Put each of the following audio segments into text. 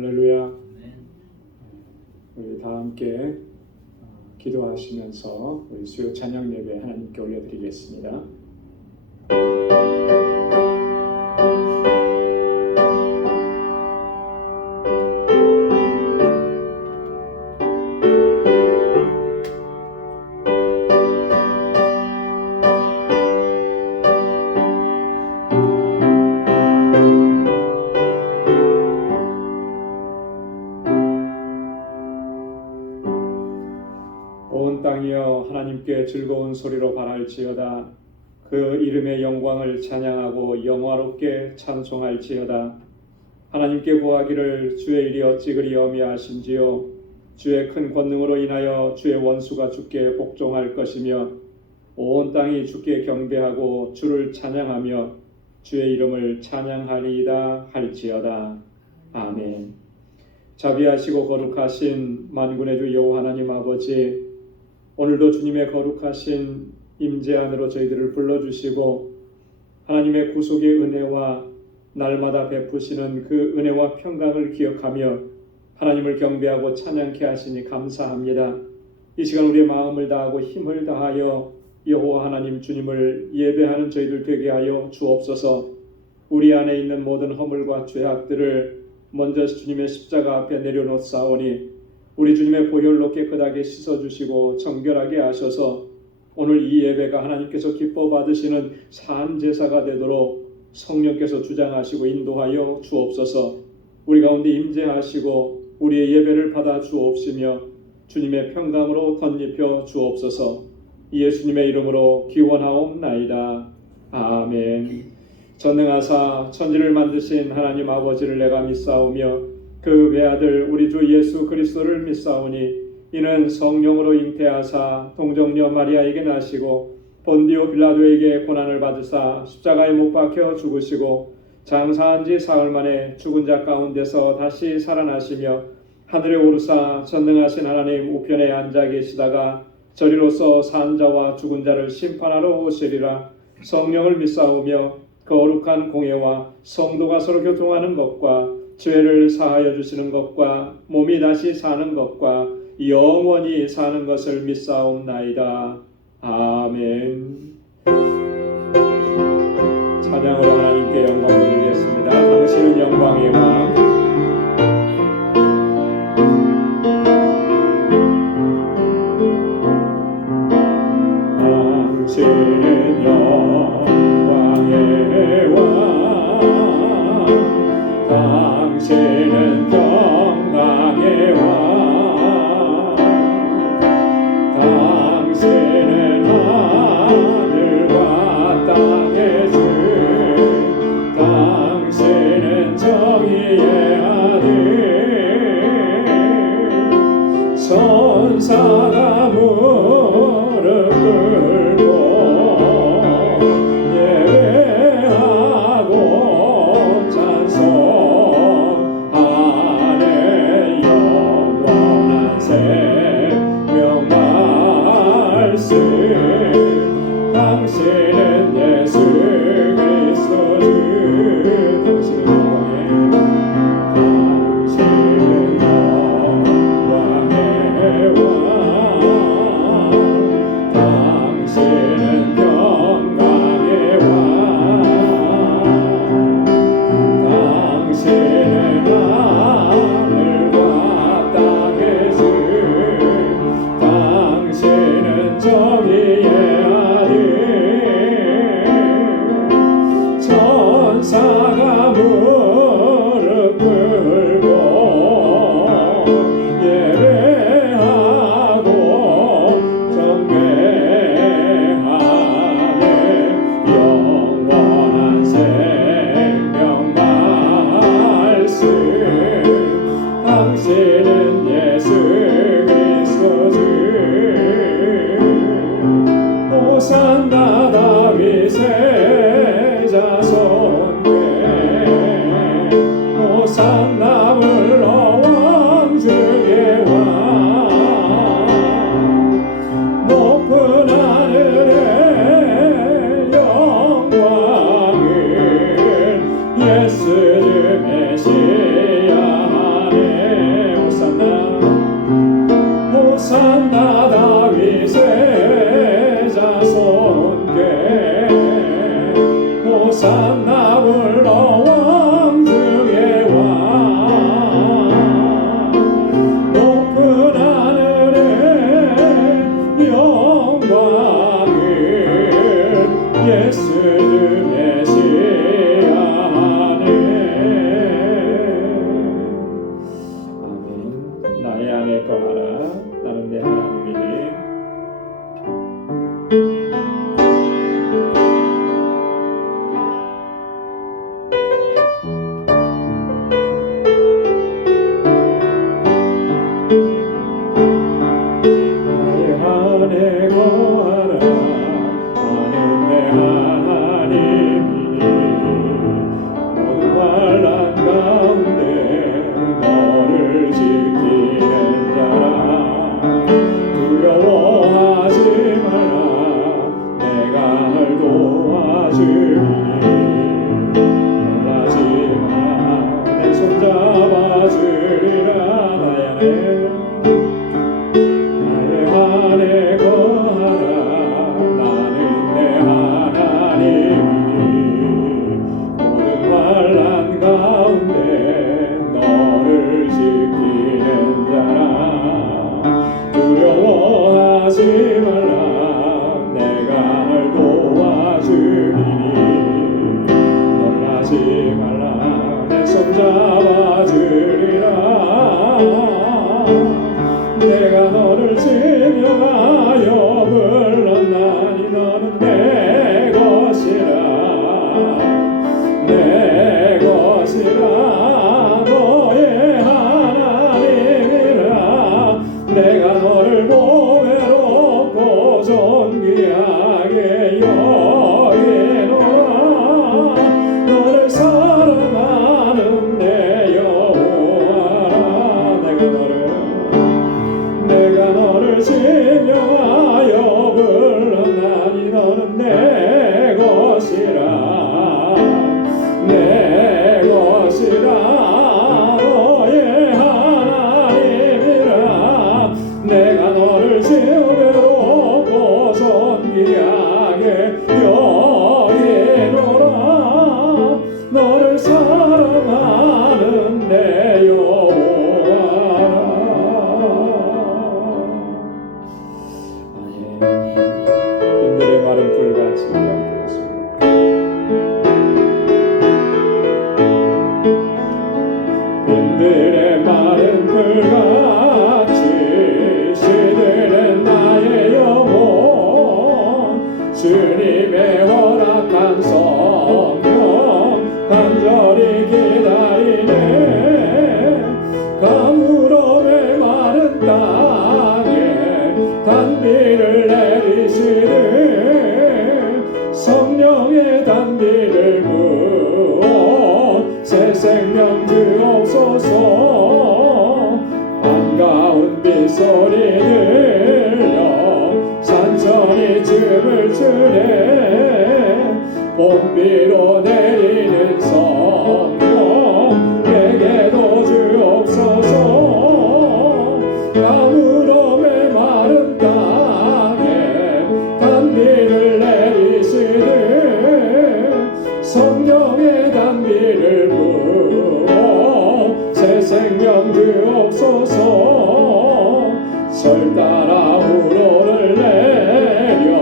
할렐루야. 우리 다 함께 기도하시면서 우리 수요 찬양 예배 하나님께 올려드리겠습니다. 온 땅이여 하나님께 즐거운 소리로 발할지어다. 그 이름의 영광을 찬양하고 영화롭게 찬송할지어다. 하나님께 구하기를 주의 일이 어찌 그리 어미하신지요. 주의 큰 권능으로 인하여 주의 원수가 주께 복종할 것이며 온 땅이 주께 경배하고 주를 찬양하며 주의 이름을 찬양하리이다 할지어다. 아멘. 자비하시고 거룩하신 만군의 주 여호와 하나님 아버지, 오늘도 주님의 거룩하신 임재 안으로 저희들을 불러주시고 하나님의 구속의 은혜와 날마다 베푸시는 그 은혜와 평강을 기억하며 하나님을 경배하고 찬양케 하시니 감사합니다. 이 시간 우리의 마음을 다하고 힘을 다하여 여호와 하나님 주님을 예배하는 저희들 되게 하여 주옵소서. 우리 안에 있는 모든 허물과 죄악들을 먼저 주님의 십자가 앞에 내려놓사오니 우리 주님의 보혈로 깨끗하게 씻어주시고 정결하게 하셔서 오늘 이 예배가 하나님께서 기뻐 받으시는 산 제사가 되도록 성령께서 주장하시고 인도하여 주옵소서. 우리 가운데 임재하시고 우리의 예배를 받아 주옵시며 주님의 평강으로 덧입혀 주옵소서. 예수님의 이름으로 기원하옵나이다. 아멘. 전능하사 천지를 만드신 하나님 아버지를 내가 믿사오며 그 외아들 우리 주 예수 그리스도를 믿사오니 이는 성령으로 잉태하사 동정녀 마리아에게 나시고 본디오 빌라도에게 고난을 받으사 십자가에 못 박혀 죽으시고 장사한 지 사흘 만에 죽은 자 가운데서 다시 살아나시며 하늘에 오르사 전능하신 하나님 우편에 앉아 계시다가 저리로서 산 자와 죽은 자를 심판하러 오시리라. 성령을 믿사오며 거룩한 공예와 성도가 서로 교통하는 것과 죄를 사하여 주시는 것과 몸이 다시 사는 것과 영원히 사는 것을 믿사옵나이다. 아멘. 찬양으로 하나님께 영광 돌리겠습니다. 당신은 영광의 왕. 당신은 영광의 왕. 당신은 평강의 왕. 당신은 하늘과 땅의 주. 당신은 정의의 아들. 선사가 무릎 꿇고 예배하고 찬송하네. 영원한 생명 말씀. 당신은 예수 그리스도 주. 당신은 영광의 왕. 당신은 평강의 왕. 당신은 하늘과 땅의 주. 당신은 정의의 아들. 천사가 무릎 꿇고 예배하고 경배하네. 영원한 생명 말씀. 당신은 예수 그리스도 주. 호산나 다윗의 자손께 호산나 불러 왕 중의 왕. 높은 하늘의 영광을 예수 주 메시아 하네. 내 것이라 내 것이라 너의 하나님이라 내가 너를 지으므로 존귀하게 여기노라 너를 사랑하는 내 여호와라. 빈들의 마른 불같이 함께했습니다. 빈들의 마른 불같이 시들은 나의 영혼 주님의 허락한 성령 간절히 기다리네. 가물음에 마른 땅에 단비를 내리시네. 성령의 단비를 부어 새 생명 주옵소서. 반가운 빗소리 들려 산천이 춤을 추네. 봄비로 내리는 성령 내게도 주옵소서. 가물음에 마른 땅에 단비를 내리시네. 성령의 단비를 부어 새 생명 주옵소서. 절 따라 우로를 내려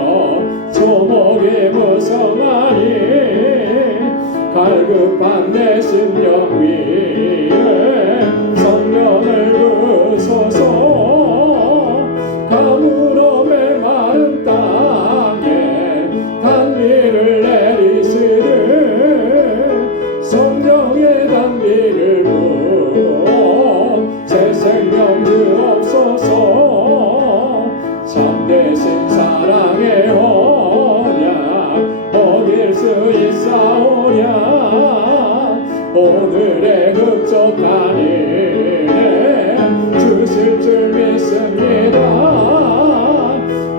조목이 무성하니 갈급한 내 심령 위에 성령을 부소서. 가물음에 마른 땅에 단비를 내리시네. 성령의 단비를 부어 새 생명 주옵소서. 참되신 사랑의 언약 어길 수 있사오랴. 오늘의 흡족한 일에 주실 줄 믿습니다.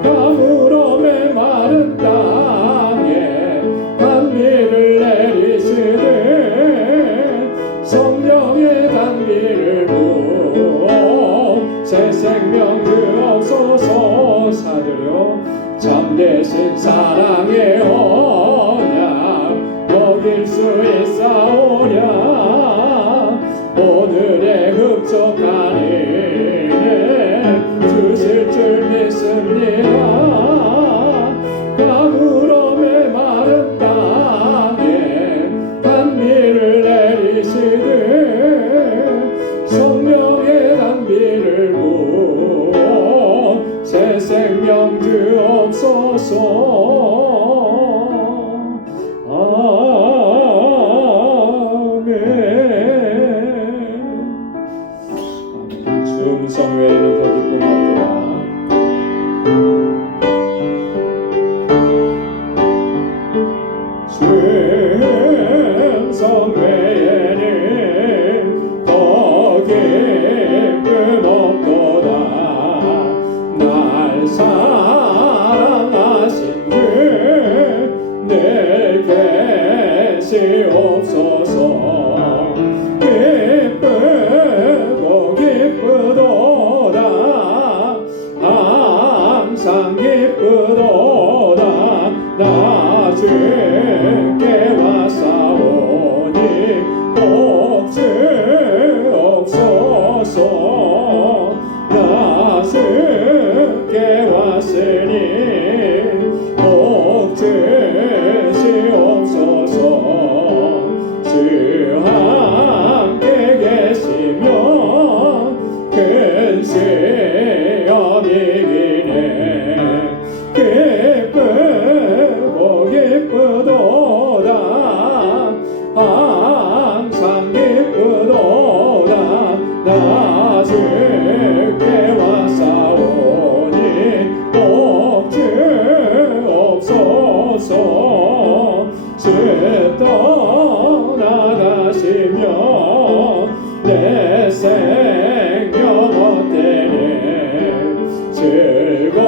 가물음에 마른 땅에 단비를 내리시네. 성령의 단비를 부어 새 생명 주옵소서. 사들여 참되신 사랑의 언약 어길 수 있사오랴. 오늘의 흡족한 일에 주실 줄 믿습니다. 가물음에 마른 땅에 단비를 내리시네. 성령의 단비를 부어 새 생명 주옵소서. 음성 외에는 더 기쁨 없더라. 음성 외에는 더 기쁨 없도다. 날 사랑하신 주 늘 계시옵소서. 기쁘도다 항상 기쁘도다. 나 주께 왔사오니 꼭 주옵소서. 나 주께 왔으니 꼭 주시옵소서. 주 함께 계시면 큰 시험이 이기네. 기쁘고 기쁘도다 항상 기쁘도다. 나 주께 왔사오니 꼭 주옵소서. 주 떠나가시면 내 생명 헛되네. 즐겁고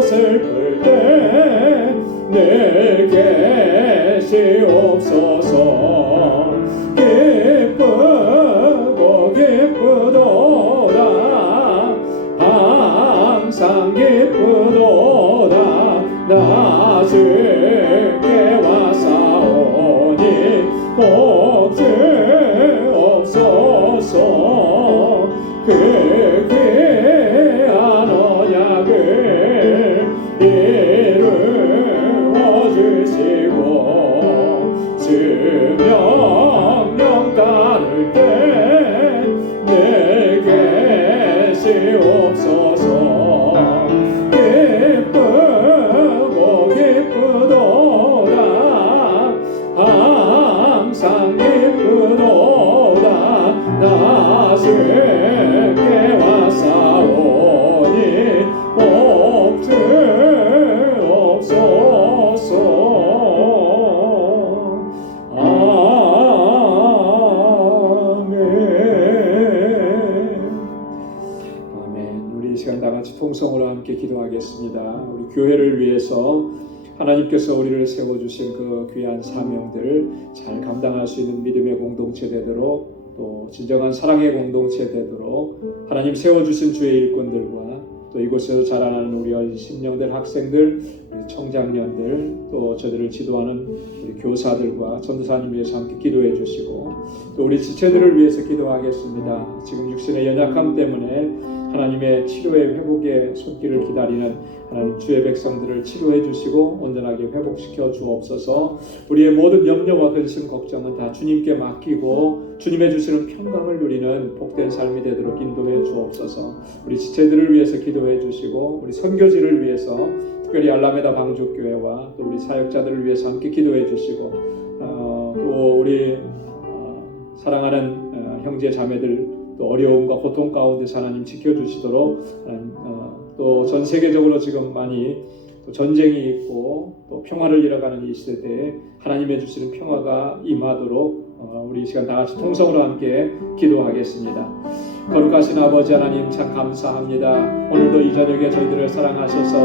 슬플 때 내게 시옵소서. 기쁘고 기쁘도다 항상 기쁘도다 나 주께 왔사오니 복주옵소서. 그 귀한 언약을 이루어 주시고 주 명령 따를 때 내게 시옵소서. 기쁘고 기쁘도다 항상 기쁘도다 나 주께 왔사오니 복주옵소서. 다 같이 통성으로 함께 기도하겠습니다. 우리 교회를 위해서 하나님께서 우리를 세워주신 그 귀한 사명들을 잘 감당할 수 있는 믿음의 공동체 되도록, 또 진정한 사랑의 공동체 되도록 하나님 세워주신 주의 일꾼들과 또 이곳에서 자라나는 우리 어린 신령들, 학생들, 청장년들, 또 저들을 지도하는 우리 교사들과 전도사님 위해서 함께 기도해 주시고, 또 우리 지체들을 위해서 기도하겠습니다. 지금 육신의 연약함 때문에 하나님의 치료의 회복의 손길을 기다리는 하나님 주의 백성들을 치료해 주시고 온전하게 회복시켜 주옵소서. 우리의 모든 염려와 근심 걱정은 다 주님께 맡기고 주님의 주시는 평강을 누리는 복된 삶이 되도록 인도해 주옵소서. 우리 지체들을 위해서 기도해 주시고 우리 선교지를 위해서 특별히 알라메다 방주교회와 또 우리 사역자들을 위해서 함께 기도해 주시고, 또 우리 사랑하는 형제 자매들 또 어려움과 고통 가운데서 하나님 지켜주시도록, 또 전 세계적으로 지금 많이 또 전쟁이 있고 또 평화를 잃어가는 이 시대에 하나님의 주시는 평화가 임하도록 우리 이 시간 다 같이 통성으로 함께 기도하겠습니다. 거룩하신 아버지 하나님 참 감사합니다. 오늘도 이 저녁에 저희들을 사랑하셔서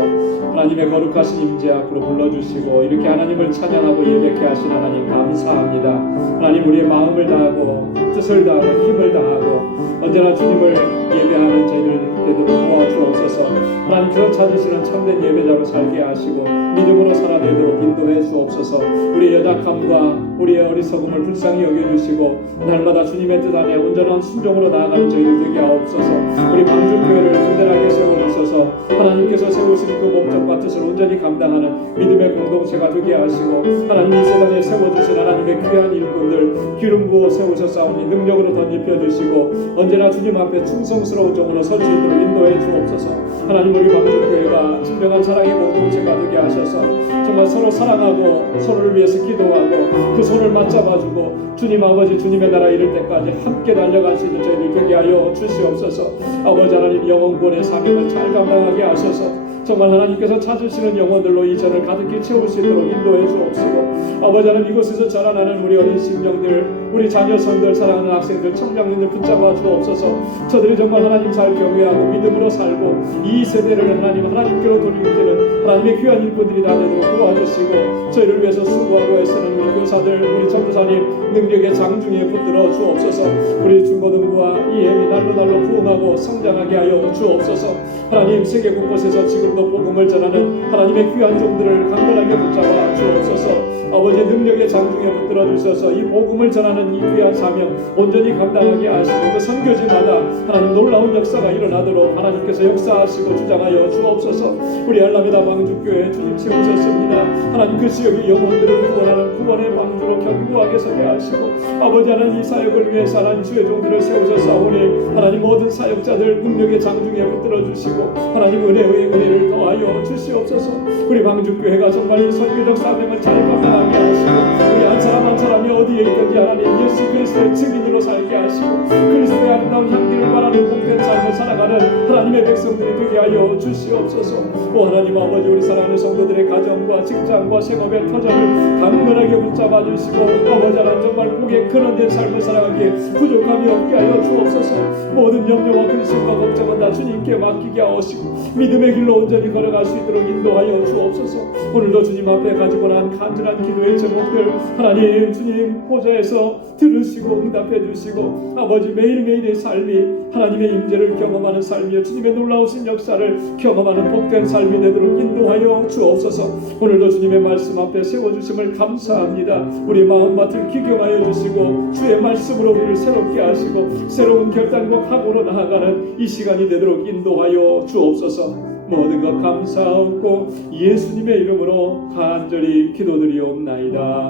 하나님의 거룩하신 임재 앞으로 불러주시고 이렇게 하나님을 찬양하고 예배케 하신 하나님 감사합니다. 하나님 우리의 마음을 다하고 뜻을 다하고 힘을 다하고 언제나 주님을 예배하는 저희들 되도록 도와주옵소서. 하나님 그 찾으시는 참된 예배자로 살게 하시고 믿음으로 살아내도록 인도해 주옵소서. 우리의 연약함과 우리의 어리석음을 불쌍히 여겨주시고 날마다 주님의 뜻 안에 온전한 순종으로 나아가는 저희들 되게 하옵소서. 우리 방주교회를 든든하게 세워주셔서 하나님께서 세우신 그 목적과 뜻을 온전히 감당하는 믿음의 공동체가 되게 하시고 하나님 이 세상에 세워주신 하나님의 귀한 일꾼들 기름 부어 세우셨사오니 능력으로 덧입혀주시고 언제나 주님 앞에 충성스러운 종으로 설 수 있도록 인도해 주옵소서. 하나님 우리 방주교회가 진정한 사랑의 공동체가 되게 하셔서 정말 서로 사랑하고 서로를 위해서 기도하고 그 손을 맞잡아주고 주님 아버지 주님의 나라 이룰 때까지 함께 달려갈 수 있는 저희들 되게 하여 주시옵소서. 아버지 하나님 영혼권의 사명을 잘 감당하게 하셔서 정말 하나님께서 찾으시는 영혼들로 이 전을 가득히 채울 수 있도록 인도해 주옵시고 아버지 하나님 이곳에서 자라나는 우리 어린 심령들 우리 자녀선들 사랑하는 학생들 청장년들 붙잡아 주옵소서. 저들이 정말 하나님 잘 경외하고 믿음으로 살고 이 세대를 하나님께로 돌리기는 하나님의 귀한 일꾼들이 다 되도록 도와주시고 저희를 위해서 수고하고 애쓰는 우리 교사들 우리 전도사님 능력의 장중에 붙들어 주옵소서. 우리 중고등부와 이엠이 날로 부흥하고 성장하게 하여 주옵소서. 하나님 세계 곳곳에서 지금도 복음을 전하는 하나님의 귀한 종들을 강건하게 붙잡아 주옵소서. 아버지 능력의 장중에 붙들어 주셔서 이 복음을 전하는 이 귀한 사명 온전히 감당하게 하시고 그 선교지마다 하나님 놀라운 역사가 일어나도록 하나님께서 역사하시고 주장하여 주옵소서. 우리 알라메다 방주교회 주님 세우셨습니다. 하나님 그 지역의 영혼들을 구원하는 구원의 방주로 견고하게 서게 하시고 아버지 하나님 이 사역을 위해서 하나님 주의 종들을 세우셨사오니 하나님 모든 사역자들 능력의 장중에 붙들어 주시고 하나님 은혜를 더하여 주시옵소서. 우리 방주교회가 정말 이 선교적 사명을 잘 감당하게 하시고 우리 한 사람 한 사람이 어디에 있든지 하나님 예수 그리스도의 증인으로 살게 하시고 그리스도의 아름다운 향기를 바라는 복된 삶을 살아가는 하나님의 백성들이 되게 하여 주시옵소서. 오 하나님 아버지 우리 사랑하는 성도들의 가정 일과 직장과 생업의 터전을 강건하게 붙잡아 주시고 아버지 하나님 정말 복에 근원된 삶을 살아가기에 부족함이 없게 하여 주옵소서. 모든 염려와 근심과 걱정은 다 주님께 맡기게 하시고 믿음의 길로 온전히 걸어갈 수 있도록 인도하여 주옵소서. 오늘도 주님 앞에 가지고 난 간절한 기도의 제목들 하나님 주님 보좌에서 들으시고 응답해 주시고 아버지 매일매일의 삶이 하나님의 임재를 경험하는 삶이요 주님의 놀라우신 역사를 경험하는 복된 삶이 되도록 인도하여 주옵소서. 오늘도 주님의 말씀 앞에 세워주심을 감사합니다. 우리 마음밭을 기경하여 주시고 주의 말씀으로 우리를 새롭게 하시고 새로운 결단과 각오로 나아가는 이 시간이 되도록 인도하여 주옵소서. 모든 것 감사하고 예수님의 이름으로 간절히 기도드리옵나이다.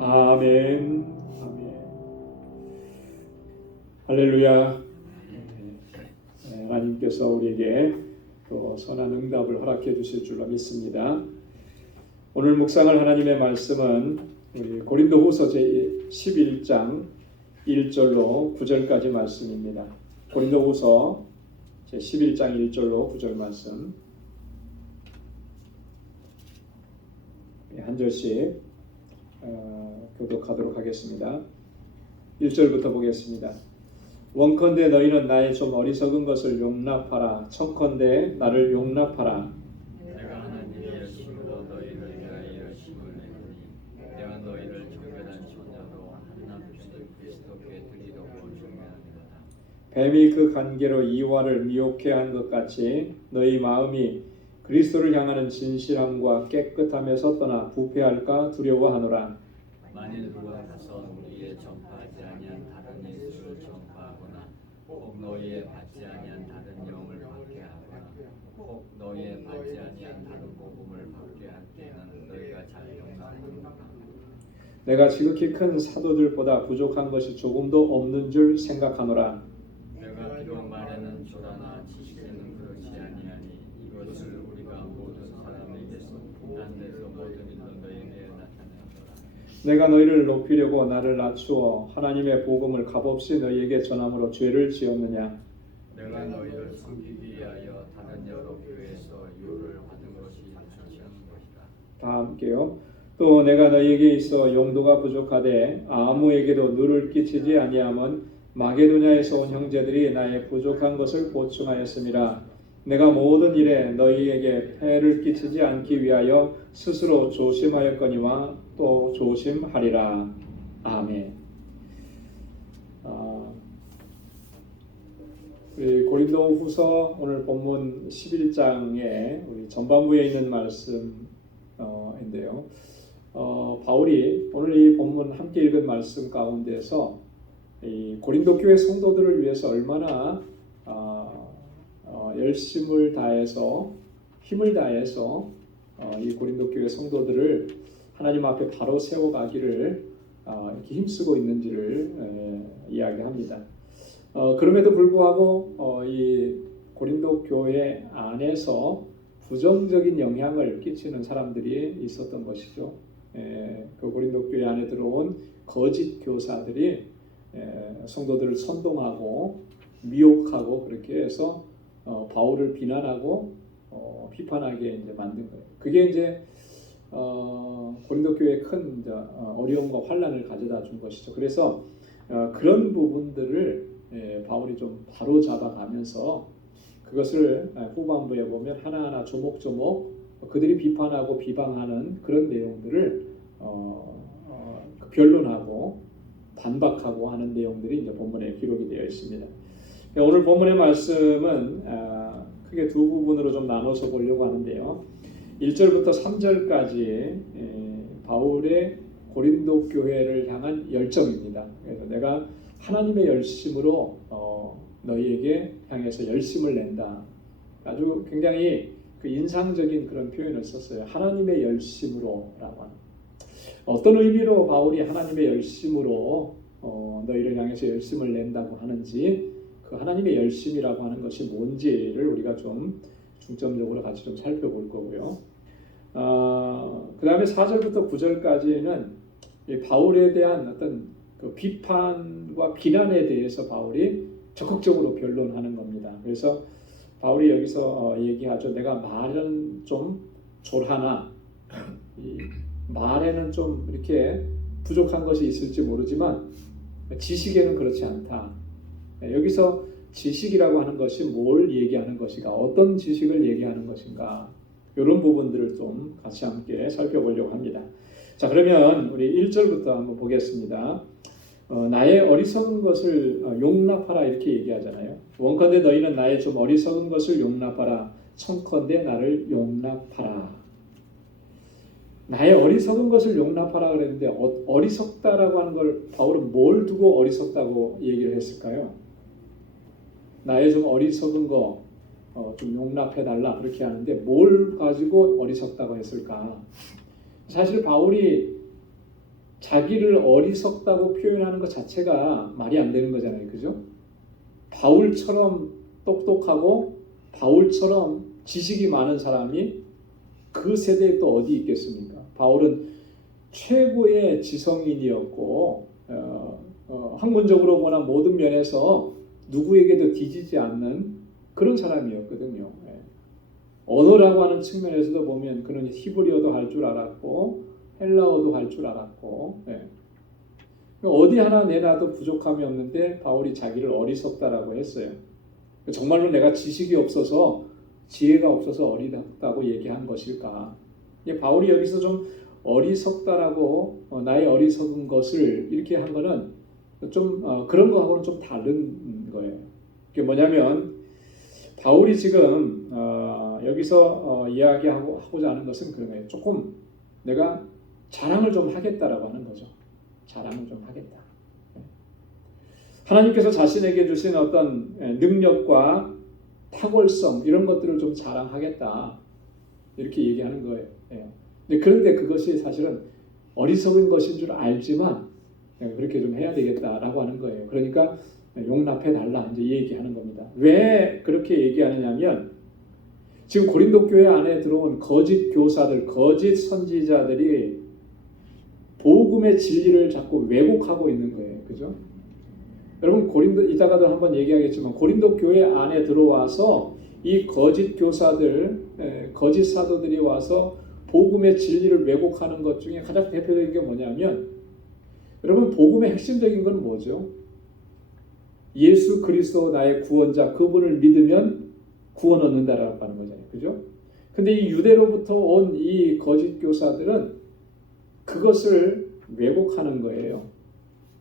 아멘. 아멘. 할렐루야. 하나님께서 우리에게 또 선한 응답을 허락해 주실 줄로 믿습니다. 오늘 묵상할 하나님의 말씀은 우리 고린도후서 제11장 1절로 9절까지 말씀입니다. 고린도후서 제11장 1절로 9절 말씀 한 절씩 교독하도록 하겠습니다. 1절부터 보겠습니다. 원컨대 너희는 나의 좀 어리석은 것을 용납하라. 청컨대 나를 용납하라. 내가 하나님의 열심으로 너희를 위하여 열심을 내노니 내가 너희를 정결한 처녀로 한 남편을 그리스도께 드리려고 중매하노라. 뱀이 그 관계로 이와를 미혹해 한 것 같이 너희 마음이 그리스도를 향하는 진실함과 깨끗함에서 떠나 부패할까 두려워하노라. 만일 누가 가서 우리의 전파하지 아니한 다른 예수를 전파하거나 혹 너희의 받지 아니한 다른 영을 받게 하거나 혹 너희의 받지 아니한 다른 복음을 받게 할 때는 너희가 잘 용납하노라. 내가 지극히 큰 사도들보다 부족한 것이 조금도 없는 줄 생각하노라. 내가 비록 말에는 조라나 지식에는 그렇지 아니하니 이것을 우리가 모든 사람에게서 분단돼서 모든 있는 너희에게 나타내노라. 내가 너희를 높이려고 나를 낮추어 하나님의 복음을 값없이 너희에게 전함으로 죄를 지었느냐. 내가 너희를 섬기기 위하여 다른 여러 교회에서 유를 받은 것이 좋지 않은 것이다. 다 함께요. 또 내가 너희에게 있어 용도가 부족하되 아무에게도 누를 끼치지 아니함은 마게도냐에서 온 형제들이 나의 부족한 것을 보충하였음이라. 내가 모든 일에 너희에게 폐를 끼치지 않기 위하여 스스로 조심하였거니와 또 조심하리라. 아멘. 우리 고린도후서 오늘 본문 11장에 우리 전반부에 있는 말씀인데요. 바울이 오늘 이 본문 함께 읽은 말씀 가운데서 이 고린도 교회 성도들을 위해서 얼마나 열심을 다해서 힘을 다해서 이 고린도 교회 성도들을 하나님 앞에 바로 세워가기를 이렇게 힘쓰고 있는지를 이야기합니다. 그럼에도 불구하고 이 고린도 교회 안에서 부정적인 영향을 끼치는 사람들이 있었던 것이죠. 그 고린도 교회 안에 들어온 거짓 교사들이 성도들을 선동하고 미혹하고 그렇게 해서 바울을 비난하고 비판하게 이제 만든 거예요. 그게 이제 고린도 교회에 큰 이제 어려움과 환란을 가져다 준 것이죠. 그래서 그런 부분들을 바울이 좀 바로 잡아가면서 그것을 후반부에 보면 하나하나 조목조목 그들이 비판하고 비방하는 그런 내용들을 변론하고 반박하고 하는 내용들이 이제 본문에 기록이 되어 있습니다. 오늘 본문의 말씀은 크게 두 부분으로 좀 나눠서 보려고 하는데요. 1절부터 3절까지 바울의 고린도 교회를 향한 열정입니다. 그래서 내가 하나님의 열심으로 너희에게 향해서 열심을 낸다. 아주 굉장히 그 인상적인 그런 표현을 썼어요. 하나님의 열심으로라고 하는. 어떤 의미로 바울이 하나님의 열심으로 너희를 향해서 열심을 낸다고 하는지 그 하나님의 열심이라고 하는 것이 뭔지를 우리가 좀 중점적으로 같이 좀 살펴볼 거고요. 그 다음에 4절부터 9절까지는 바울에 대한 어떤 그 비판과 비난에 대해서 바울이 적극적으로 변론하는 겁니다. 그래서 바울이 여기서 얘기하죠. 내가 말은 좀 졸하나 이 말에는 좀 이렇게 부족한 것이 있을지 모르지만 지식에는 그렇지 않다. 여기서 지식이라고 하는 것이 뭘 얘기하는 것인가, 어떤 지식을 얘기하는 것인가, 이런 부분들을 좀 같이 함께 살펴보려고 합니다. 자, 그러면 우리 1절부터 한번 보겠습니다. 나의 어리석은 것을 용납하라 이렇게 얘기하잖아요. 원컨대 너희는 나의 좀 어리석은 것을 용납하라. 청컨대 나를 용납하라. 나의 어리석은 것을 용납하라 그랬는데 어리석다라고 하는 걸 바울은 뭘 두고 어리석다고 얘기를 했을까요? 나의 좀 어리석은 거 좀 용납해달라 그렇게 하는데 뭘 가지고 어리석다고 했을까? 사실 바울이 자기를 어리석다고 표현하는 것 자체가 말이 안 되는 거잖아요. 그죠? 바울처럼 똑똑하고 바울처럼 지식이 많은 사람이 그 세대에 또 어디 있겠습니까? 바울은 최고의 지성인이었고 학문적으로 보나 모든 면에서 누구에게도 뒤지지 않는 그런 사람이었거든요. 언어라고 하는 측면에서도 보면 그는 히브리어도 할 줄 알았고 헬라어도 할 줄 알았고 어디 하나 내놔도 부족함이 없는데 바울이 자기를 어리석다라고 했어요. 정말로 내가 지식이 없어서 지혜가 없어서 어리석다고 얘기한 것일까? 바울이 여기서 좀 어리석다라고 나의 어리석은 것을 이렇게 한 거는 좀 그런 거하고는 좀 다른 거예요. 그게 뭐냐면 바울이 지금 여기서 이야기하고자 하는 것은 그런 거예요. 조금 내가 자랑을 좀 하겠다라고 하는 거죠. 자랑을 좀 하겠다. 하나님께서 자신에게 주신 어떤 능력과 탁월성 이런 것들을 좀 자랑하겠다 이렇게 얘기하는 거예요. 그런데 그것이 사실은 어리석은 것인 줄 알지만 그렇게 좀 해야 되겠다라고 하는 거예요. 그러니까 용납해 달라 이제 얘기하는 겁니다. 왜 그렇게 얘기하느냐면 지금 고린도 교회 안에 들어온 거짓 교사들, 거짓 선지자들이 복음의 진리를 자꾸 왜곡하고 있는 거예요. 그죠? 여러분 고린도 이따가도 한번 얘기하겠지만 고린도 교회 안에 들어와서 이 거짓 교사들, 거짓 사도들이 와서 복음의 진리를 왜곡하는 것 중에 가장 대표적인 게 뭐냐면 여러분 복음의 핵심적인 건 뭐죠? 예수 그리스도 나의 구원자 그분을 믿으면 구원 얻는다라고 하는 거잖아요. 그죠? 근데 이 유대로부터 온 이 거짓 교사들은 그것을 왜곡하는 거예요.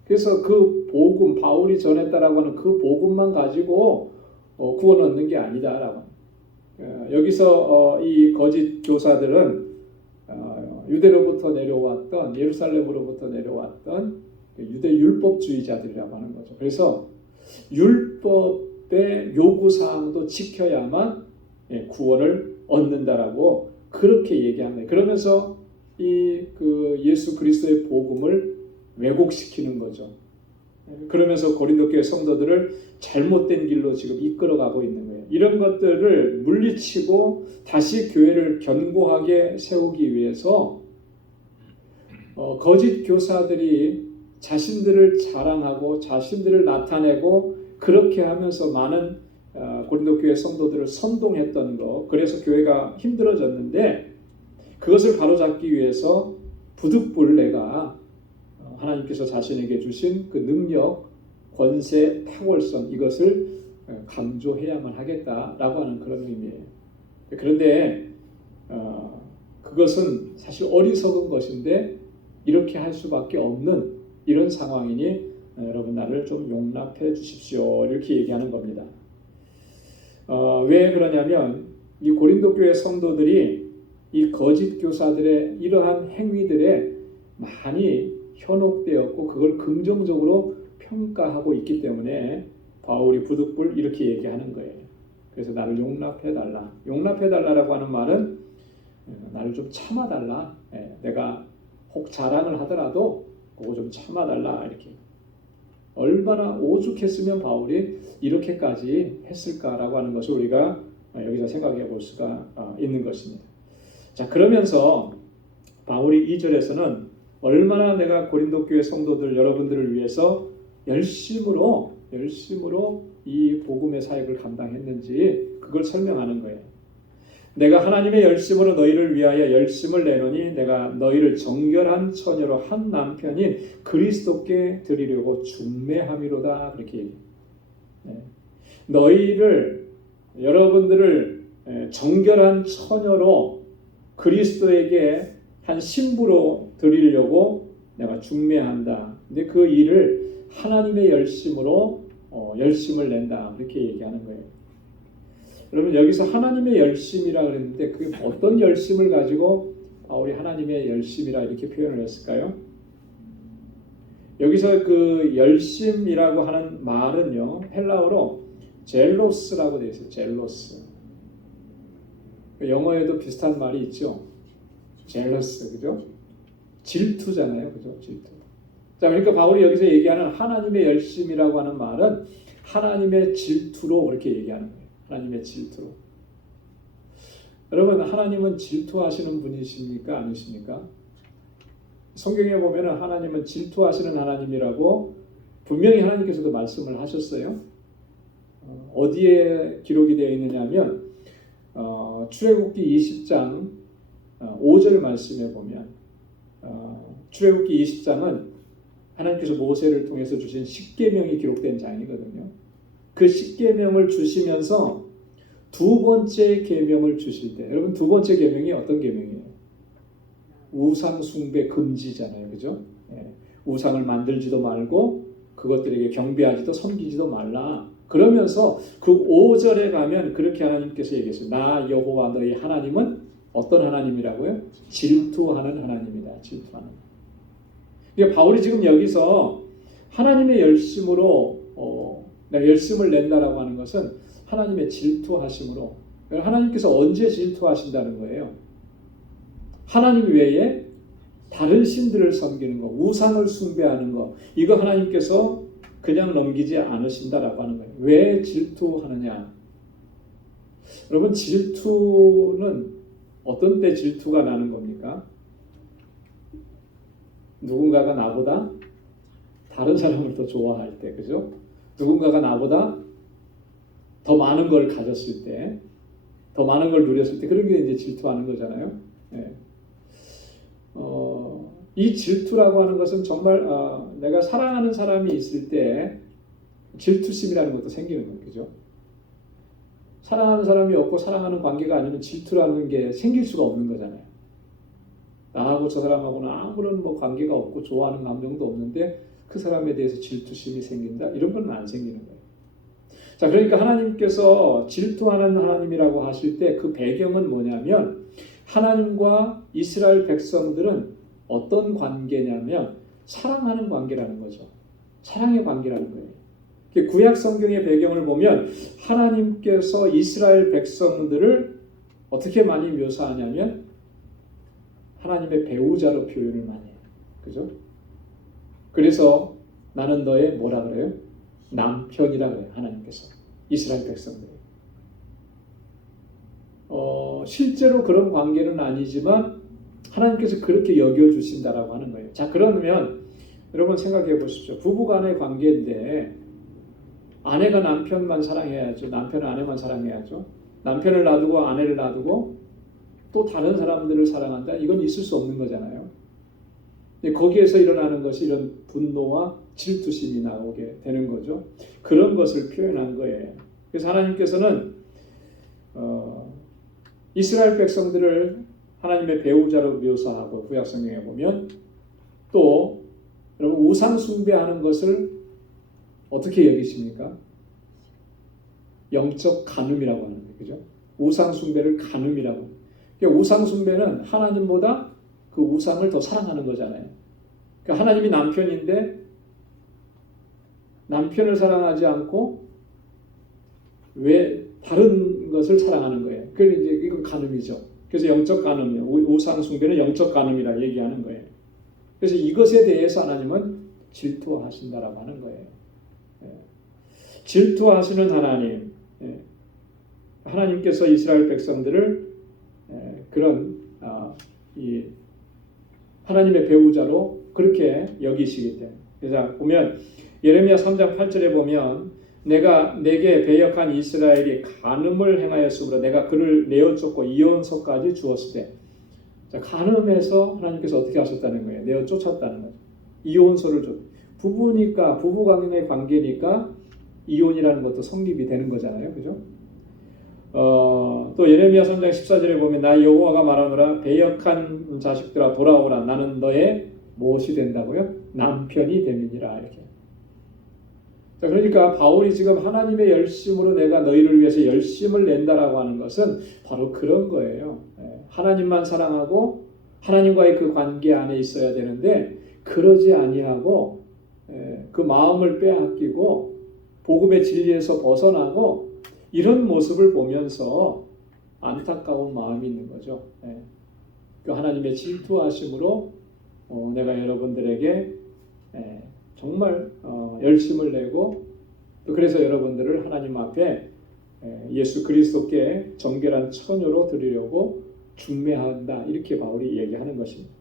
그래서 그 복음 바울이 전했다라고 하는 그 복음만 가지고 구원 얻는 게 아니다라고. 여기서 이 거짓 교사들은 유대로부터 내려왔던 예루살렘으로부터 내려왔던 유대 율법주의자들이라고 하는 거죠. 그래서 율법의 요구 사항도 지켜야만 구원을 얻는다라고 그렇게 얘기하는 거예요. 그러면서 그 예수 그리스도의 복음을 왜곡시키는 거죠. 그러면서 고린도 교회 성도들을 잘못된 길로 지금 이끌어가고 있는 거예요. 이런 것들을 물리치고 다시 교회를 견고하게 세우기 위해서 거짓 교사들이 자신들을 자랑하고 자신들을 나타내고 그렇게 하면서 많은 고린도 교회 성도들을 선동했던 거, 그래서 교회가 힘들어졌는데 그것을 바로잡기 위해서 부득불내가 하나님께서 자신에게 주신 그 능력, 권세, 탁월성 이것을 강조해야만 하겠다라고 하는 그런 의미예요. 그런데 그것은 사실 어리석은 것인데 이렇게 할 수밖에 없는 이런 상황이니 여러분 나를 좀 용납해 주십시오 이렇게 얘기하는 겁니다. 왜 그러냐면 이 고린도 교회 성도들이 이 거짓 교사들의 이러한 행위들에 많이 현혹되었고 그걸 긍정적으로 평가하고 있기 때문에 바울이 부득불 이렇게 얘기하는 거예요. 그래서 나를 용납해달라. 용납해달라라고 하는 말은 나를 좀 참아달라. 내가 혹 자랑을 하더라도 그거 좀 참아달라 이렇게. 얼마나 오죽했으면 바울이 이렇게까지 했을까라고 하는 것을 우리가 여기서 생각해 볼 수가 있는 것입니다. 자, 그러면서 바울이 2절에서는 얼마나 내가 고린도 교회 성도들 여러분들을 위해서 열심으로 이 복음의 사역을 감당했는지 그걸 설명하는 거예요. 내가 하나님의 열심으로 너희를 위하여 열심을 내노니 내가 너희를 정결한 처녀로 한 남편인 그리스도께 드리려고 중매함이로다. 그렇게 얘기해요. 너희를 여러분들을 정결한 처녀로 그리스도에게 한 신부로 드리려고 내가 중매한다. 근데 그 일을 하나님의 열심으로 열심을 낸다. 그렇게 얘기하는 거예요. 여러분 여기서 하나님의 열심이라 그랬는데 그게 어떤 열심을 가지고 바울이 하나님의 열심이라 이렇게 표현을 했을까요? 여기서 그 열심이라고 하는 말은요 헬라어로 젤로스라고 되어 있어요. 젤로스. 영어에도 비슷한 말이 있죠. 젤러스, 그죠? 질투잖아요, 그죠? 질투. 자, 그러니까 바울이 여기서 얘기하는 하나님의 열심이라고 하는 말은 하나님의 질투로 그렇게 얘기하는 거예요. 하나님의 질투로. 여러분, 하나님은 질투하시는 분이십니까? 아니십니까? 성경에 보면 하나님은 질투하시는 하나님이라고 분명히 하나님께서도 말씀을 하셨어요. 어디에 기록이 되어 있느냐면 출애굽기 20장 5절 말씀에 보면 출애굽기 20장은 하나님께서 모세를 통해서 주신 십계명이 기록된 장이거든요. 그 십계명을 주시면서 두 번째 계명을 주실 때, 여러분 두 번째 계명이 어떤 계명이에요? 우상 숭배 금지잖아요, 그죠? 우상을 만들지도 말고 그것들에게 경배하지도 섬기지도 말라. 그러면서 그 5절에 가면 그렇게 하나님께서 얘기했어요. 나 여호와 너희 하나님은 어떤 하나님이라고요? 질투하는 하나님이다. 질투하는. 그러니까 바울이 지금 여기서 하나님의 열심으로 내가 열심을 낸다라고 하는 것은 하나님의 질투하심으로. 하나님께서 언제 질투하신다는 거예요? 하나님 외에 다른 신들을 섬기는 거, 우상을 숭배하는 거, 이거 하나님께서 그냥 넘기지 않으신다라고 하는 거예요. 왜 질투하느냐? 여러분 질투는 어떤 때 질투가 나는 겁니까? 누군가가 나보다 다른 사람을 더 좋아할 때, 그죠? 누군가가 나보다 더 많은 걸 가졌을 때, 더 많은 걸 누렸을 때, 그런 게 이제 질투하는 거잖아요. 네. 이 질투라고 하는 것은 정말 내가 사랑하는 사람이 있을 때 질투심이라는 것도 생기는 거예요, 그죠? 사랑하는 사람이 없고 사랑하는 관계가 아니면 질투라는 게 생길 수가 없는 거잖아요. 나하고 저 사람하고는 아무런 관계가 없고 좋아하는 감정도 없는데 그 사람에 대해서 질투심이 생긴다? 이런 건 안 생기는 거예요. 자, 그러니까 하나님께서 질투하는 하나님이라고 하실 때 그 배경은 뭐냐면 하나님과 이스라엘 백성들은 어떤 관계냐면 사랑하는 관계라는 거죠. 사랑의 관계라는 거예요. 구약 성경의 배경을 보면 하나님께서 이스라엘 백성들을 어떻게 많이 묘사하냐면 하나님의 배우자로 표현을 많이 해요. 그죠? 그래서 나는 너의 뭐라 그래요? 남편이라 그래요. 하나님께서 이스라엘 백성들. 실제로 그런 관계는 아니지만 하나님께서 그렇게 여겨주신다라고 하는 거예요. 자, 그러면 여러분 생각해 보십시오. 부부간의 관계인데 아내가 남편만 사랑해야죠. 남편은 아내만 사랑해야죠. 남편을 놔두고 아내를 놔두고 또 다른 사람들을 사랑한다? 이건 있을 수 없는 거잖아요. 거기에서 일어나는 것이 이런 분노와 질투심이 나오게 되는 거죠. 그런 것을 표현한 거예요. 그래서 하나님께서는 이스라엘 백성들을 하나님의 배우자로 묘사하고 구약 성경에 보면 또 여러분 우상 숭배하는 것을 어떻게 여기십니까? 영적 간음이라고 하는 거예요. 그죠? 우상 숭배를 간음이라고. 그러니까 우상 숭배는 하나님보다 그 우상을 더 사랑하는 거잖아요. 그러니까 하나님이 남편인데 남편을 사랑하지 않고 왜 다른 것을 사랑하는 거예요. 그래서 이제 이건 간음이죠. 그래서 영적 간음이에요. 우상 숭배는 영적 간음이라 얘기하는 거예요. 그래서 이것에 대해서 하나님은 질투하신다라고 하는 거예요. 질투하시는 하나님, 하나님께서 이스라엘 백성들을 그런 이 하나님의 배우자로 그렇게 여기시기 때문에. 그래서 보면 예레미야 3장 8절에 보면 내가 내게 배역한 이스라엘이 간음을 행하였으므로 내가 그를 내어 쫓고 이혼서까지 주었을 때, 자, 간음해서 하나님께서 어떻게 하셨다는 거예요? 내어 쫓았다는 거죠. 이혼서를 줬. 부부니까 부부간의 관계니까 이혼이라는 것도 성립이 되는 거잖아요, 그죠? 또 예레미야 3장 14절에 보면 나 여호와가 말하노라 배역한 자식들아 돌아오라 나는 너의 무엇이 된다고요? 남편이 됨이니라 이렇게. 자, 그러니까 바울이 지금 하나님의 열심으로 내가 너희를 위해서 열심을 낸다라고 하는 것은 바로 그런 거예요. 하나님만 사랑하고 하나님과의 그 관계 안에 있어야 되는데 그러지 아니하고 그 마음을 빼앗기고 복음의 진리에서 벗어나고 이런 모습을 보면서 안타까운 마음이 있는 거죠. 그 하나님의 질투하심으로 내가 여러분들에게 정말 열심을 내고 또 그래서 여러분들을 하나님 앞에 예수 그리스도께 정결한 처녀로 드리려고 중매한다 이렇게 바울이 얘기하는 것입니다.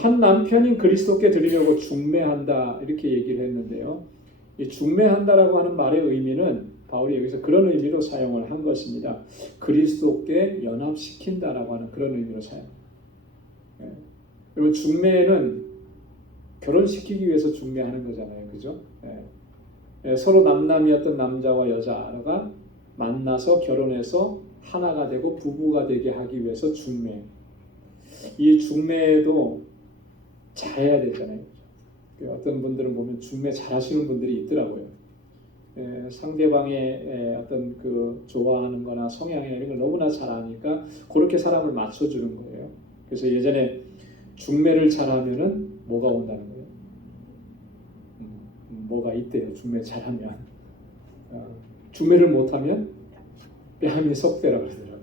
한 남편인 그리스도께 드리려고 중매한다 이렇게 얘기를 했는데요. 이 중매한다라고 하는 말의 의미는 바울이 여기서 그런 의미로 사용을 한 것입니다. 그리스도께 연합시킨다라고 하는 그런 의미로 사용합니다. 여러분 중매는 결혼시키기 위해서 중매하는 거잖아요, 그죠? 서로 남남이었던 남자와 여자가 만나서 결혼해서 하나가 되고 부부가 되게 하기 위해서 중매. 이 중매도 잘해야 되잖아요. 어떤 분들은 보면 중매 잘하시는 분들이 있더라고요. 상대방의 어떤 그 좋아하는 거나 성향이나 이런 걸 너무나 잘 아니까 그렇게 사람을 맞춰주는 거예요. 그래서 예전에 중매를 잘하면은 뭐가 온다는 거예요? 뭐가 있대요. 중매 잘하면. 중매를 못하면 뺨이 썩대라고 그러더라고요.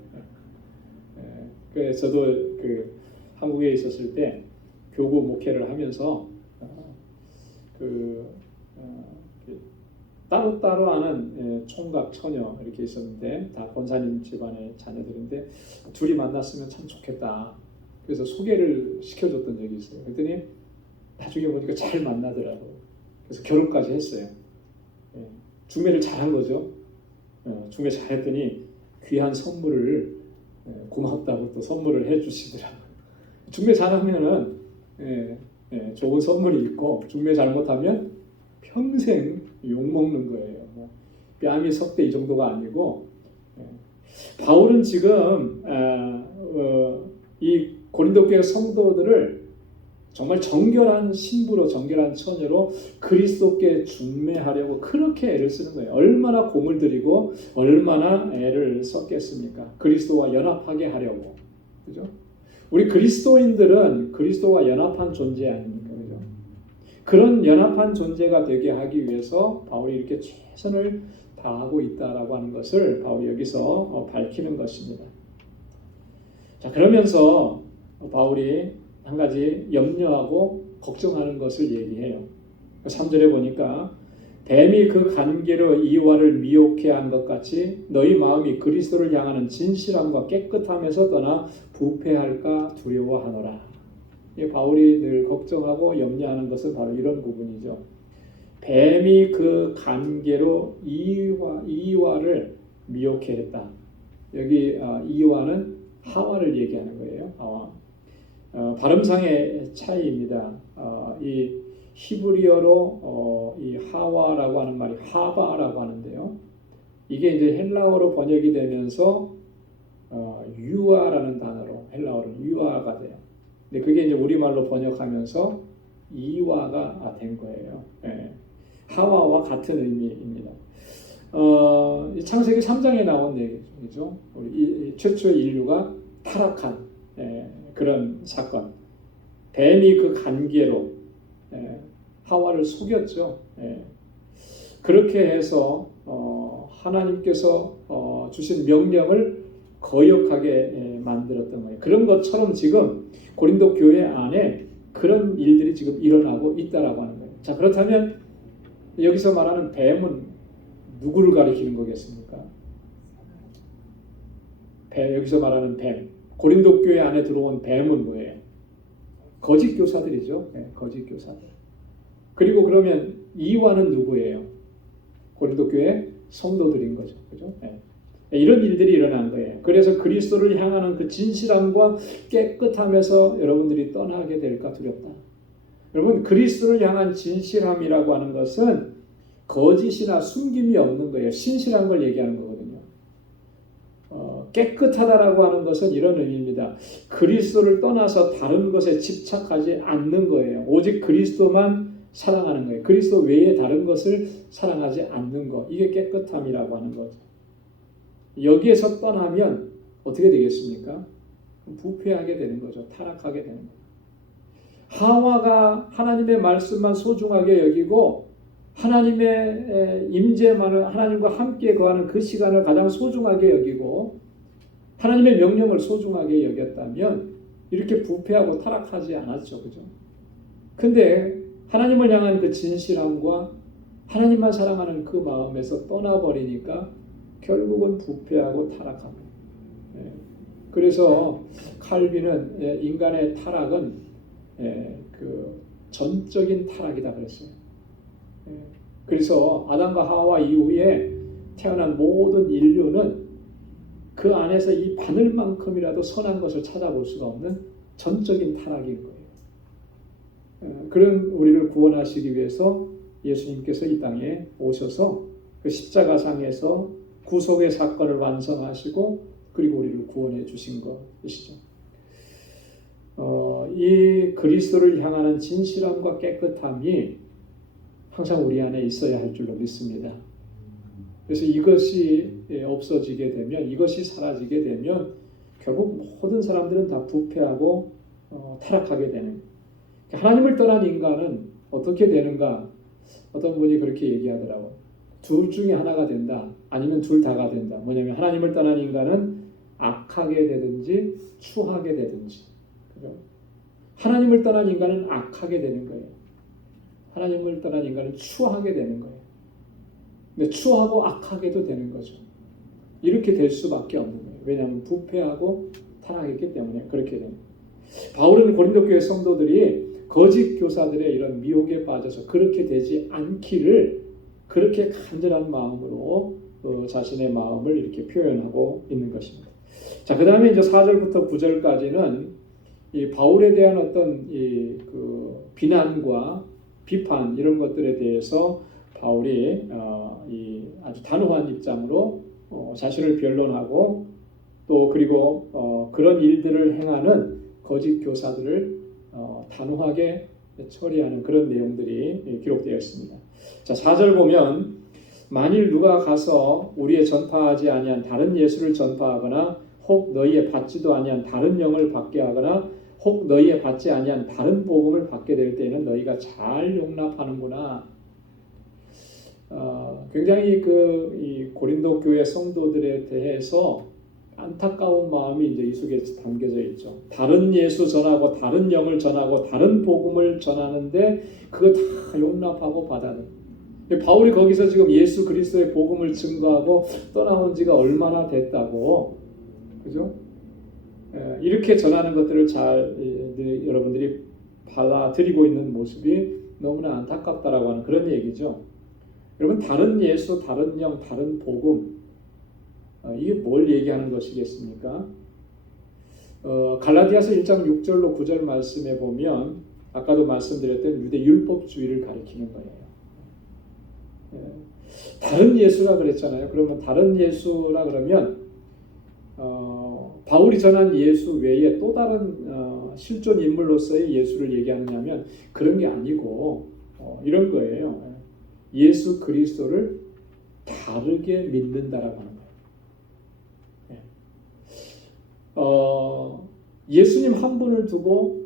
그래서 저도 그 한국에 있었을 때 교구 목회를 하면서 따로따로 하는 총각 처녀 이렇게 있었는데 다 권사님 집안의 자녀들인데 둘이 만났으면 참 좋겠다. 그래서 소개를 시켜줬던 적이 있어요. 그랬더니 나중에 보니까 잘 만나더라고요. 그래서 결혼까지 했어요. 중매를 잘한 거죠. 중매 잘했더니 귀한 선물을 고맙다고 또 선물을 해주시더라고요. 중매 잘하면은 좋은 선물이 있고 중매 잘못하면 평생 욕먹는 거예요. 뺨이 썩대 이 정도가 아니고 바울은 지금 이 고린도 교회 성도들을 정말 정결한 신부로 정결한 처녀로 그리스도께 중매하려고 그렇게 애를 쓰는 거예요. 얼마나 공을 들이고 얼마나 애를 썼겠습니까? 그리스도와 연합하게 하려고. 그죠? 우리 그리스도인들은 그리스도와 연합한 존재 아닙니까? 그죠? 그런 연합한 존재가 되게 하기 위해서 바울이 이렇게 최선을 다하고 있다라고 하는 것을 바울이 여기서 밝히는 것입니다. 자, 그러면서 바울이 한 가지 염려하고 걱정하는 것을 얘기해요. 3절에 보니까 뱀이 그 간계로 이와를 미혹해 한 것 같이 너희 마음이 그리스도를 향하는 진실함과 깨끗함에서 떠나 부패할까 두려워하노라. 바울이 늘 걱정하고 염려하는 것은 바로 이런 부분이죠. 뱀이 그 간계로 이와를 미혹해 했다. 여기 이와는 하와를 얘기하는 거예요. 하와. 발음상의 차이입니다. 이 히브리어로 이 하와라고 하는 말이 하바라고 하는데요. 이게 이제 헬라어로 번역이 되면서 유아라는 단어로 헬라어로 유아가 돼요. 근데 그게 이제 우리말로 번역하면서 이와가 된 거예요. 하와와 같은 의미입니다. 창세기 3장에 나온 얘기죠. 우리 최초의 인류가 타락한 그런 사건. 뱀이 그 간계로 하와를 속였죠. 그렇게 해서 하나님께서 주신 명령을 거역하게 만들었던 거예요. 그런 것처럼 지금 고린도 교회 안에 그런 일들이 지금 일어나고 있다라고 하는 거예요. 자, 그렇다면 여기서 말하는 뱀은 누구를 가리키는 거겠습니까? 여기서 말하는 뱀. 고린도 교회 안에 들어온 뱀은 뭐예요? 거짓 교사들이죠. 거짓 교사들. 그리고 그러면 이와는 누구예요? 고린도 교회 성도들인 거죠. 그죠? 예. 이런 일들이 일어난 거예요. 그래서 그리스도를 향하는 그 진실함과 깨끗함에서 여러분들이 떠나게 될까 두렵다. 여러분, 그리스도를 향한 진실함이라고 하는 것은 거짓이나 숨김이 없는 거예요. 신실한 걸 얘기하는 거거든요. 깨끗하다라고 하는 것은 이런 의미입니다. 그리스도를 떠나서 다른 것에 집착하지 않는 거예요. 오직 그리스도만 사랑하는 거예요. 그리스도 외에 다른 것을 사랑하지 않는 것. 이게 깨끗함이라고 하는 거죠. 여기에서 떠나면 어떻게 되겠습니까? 부패하게 되는 거죠. 타락하게 되는 거죠. 하와가 하나님의 말씀만 소중하게 여기고 하나님의 임재만을 하나님과 함께 거하는 그 시간을 가장 소중하게 여기고 하나님의 명령을 소중하게 여겼다면 이렇게 부패하고 타락하지 않았죠. 그죠? 근데 하나님을 향한 그 진실함과 하나님만 사랑하는 그 마음에서 떠나버리니까 결국은 부패하고 타락합니다. 그래서 칼빈은 인간의 타락은 그 전적인 타락이다 그랬어요. 그래서 아담과 하와 이후에 태어난 모든 인류는 그 안에서 이 바늘만큼이라도 선한 것을 찾아볼 수가 없는 전적인 타락인 거예요. 그런 우리를 구원하시기 위해서 예수님께서 이 땅에 오셔서 그 십자가상에서 구속의 사건을 완성하시고 그리고 우리를 구원해 주신 것이죠. 이 그리스도를 향하는 진실함과 깨끗함이 항상 우리 안에 있어야 할 줄로 믿습니다. 그래서 이것이 없어지게 되면, 이것이 사라지게 되면 결국 모든 사람들은 다 부패하고 타락하게 되는. 하나님을 떠난 인간은 어떻게 되는가? 어떤 분이 그렇게 얘기하더라고요. 둘 중에 하나가 된다. 아니면 둘 다가 된다. 뭐냐면 하나님을 떠난 인간은 악하게 되든지 추하게 되든지. 그죠? 하나님을 떠난 인간은 악하게 되는 거예요. 하나님을 떠난 인간은 추하게 되는 거예요. 근데 추하고 악하게도 되는 거죠. 이렇게 될 수밖에 없는 거예요. 왜냐하면 부패하고 타락했기 때문에 그렇게 됩니다. 바울은 고린도 교회 성도들이 거짓 교사들의 이런 미혹에 빠져서 그렇게 되지 않기를 그렇게 간절한 마음으로 자신의 마음을 이렇게 표현하고 있는 것입니다. 자, 그 다음에 이제 4절부터 9절까지는 이 바울에 대한 어떤 그 비난과 비판 이런 것들에 대해서 바울이 이 아주 단호한 입장으로 자신을 변론하고 또 그리고 그런 일들을 행하는 거짓 교사들을 단호하게 처리하는 그런 내용들이 기록되어 있습니다. 자, 4절 보면 만일 누가 가서 우리의 전파하지 아니한 다른 예수를 전파하거나 혹 너희의 받지도 아니한 다른 영을 받게 하거나 혹 너희의 받지 아니한 다른 복음을 받게 될 때에는 너희가 잘 용납하는구나. 굉장히 이 고린도 교회 성도들에 대해서 안타까운 마음이 이제 이 속에 담겨져 있죠. 다른 예수 전하고 다른 영을 전하고 다른 복음을 전하는데 그거 다 용납하고 받아들여. 바울이 거기서 지금 예수 그리스도의 복음을 증거하고 떠나온 지가 얼마나 됐다고, 그죠? 이렇게 전하는 것들을 잘 여러분들이 받아들이고 있는 모습이 너무나 안타깝다라고 하는 그런 얘기죠. 여러분, 다른 예수, 다른 영, 다른 복음, 이게 뭘 얘기하는 것이겠습니까? 갈라디아서 1장 6절로 9절 말씀에 보면 아까도 말씀드렸던 유대 율법주의를 가리키는 거예요. 다른 예수라 그랬잖아요. 그러면 다른 예수라 그러면 바울이 전한 예수 외에 또 다른 실존 인물로서의 예수를 얘기하느냐면 그런 게 아니고 이런 거예요. 예수 그리스도를 다르게 믿는다라고 하는 거예요. 예수님 한 분을 두고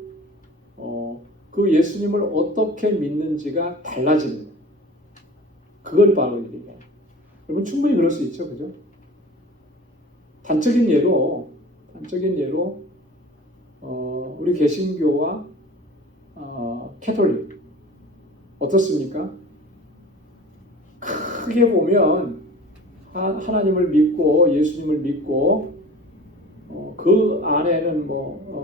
그 예수님을 어떻게 믿는지가 달라지는 거예요. 그걸 바로 얘기해요. 여러분 충분히 그럴 수 있죠, 그죠? 단적인 예로 우리 개신교와 캐톨릭 어떻습니까? 크게 보면 하나님을 믿고 예수님을 믿고 그 안에는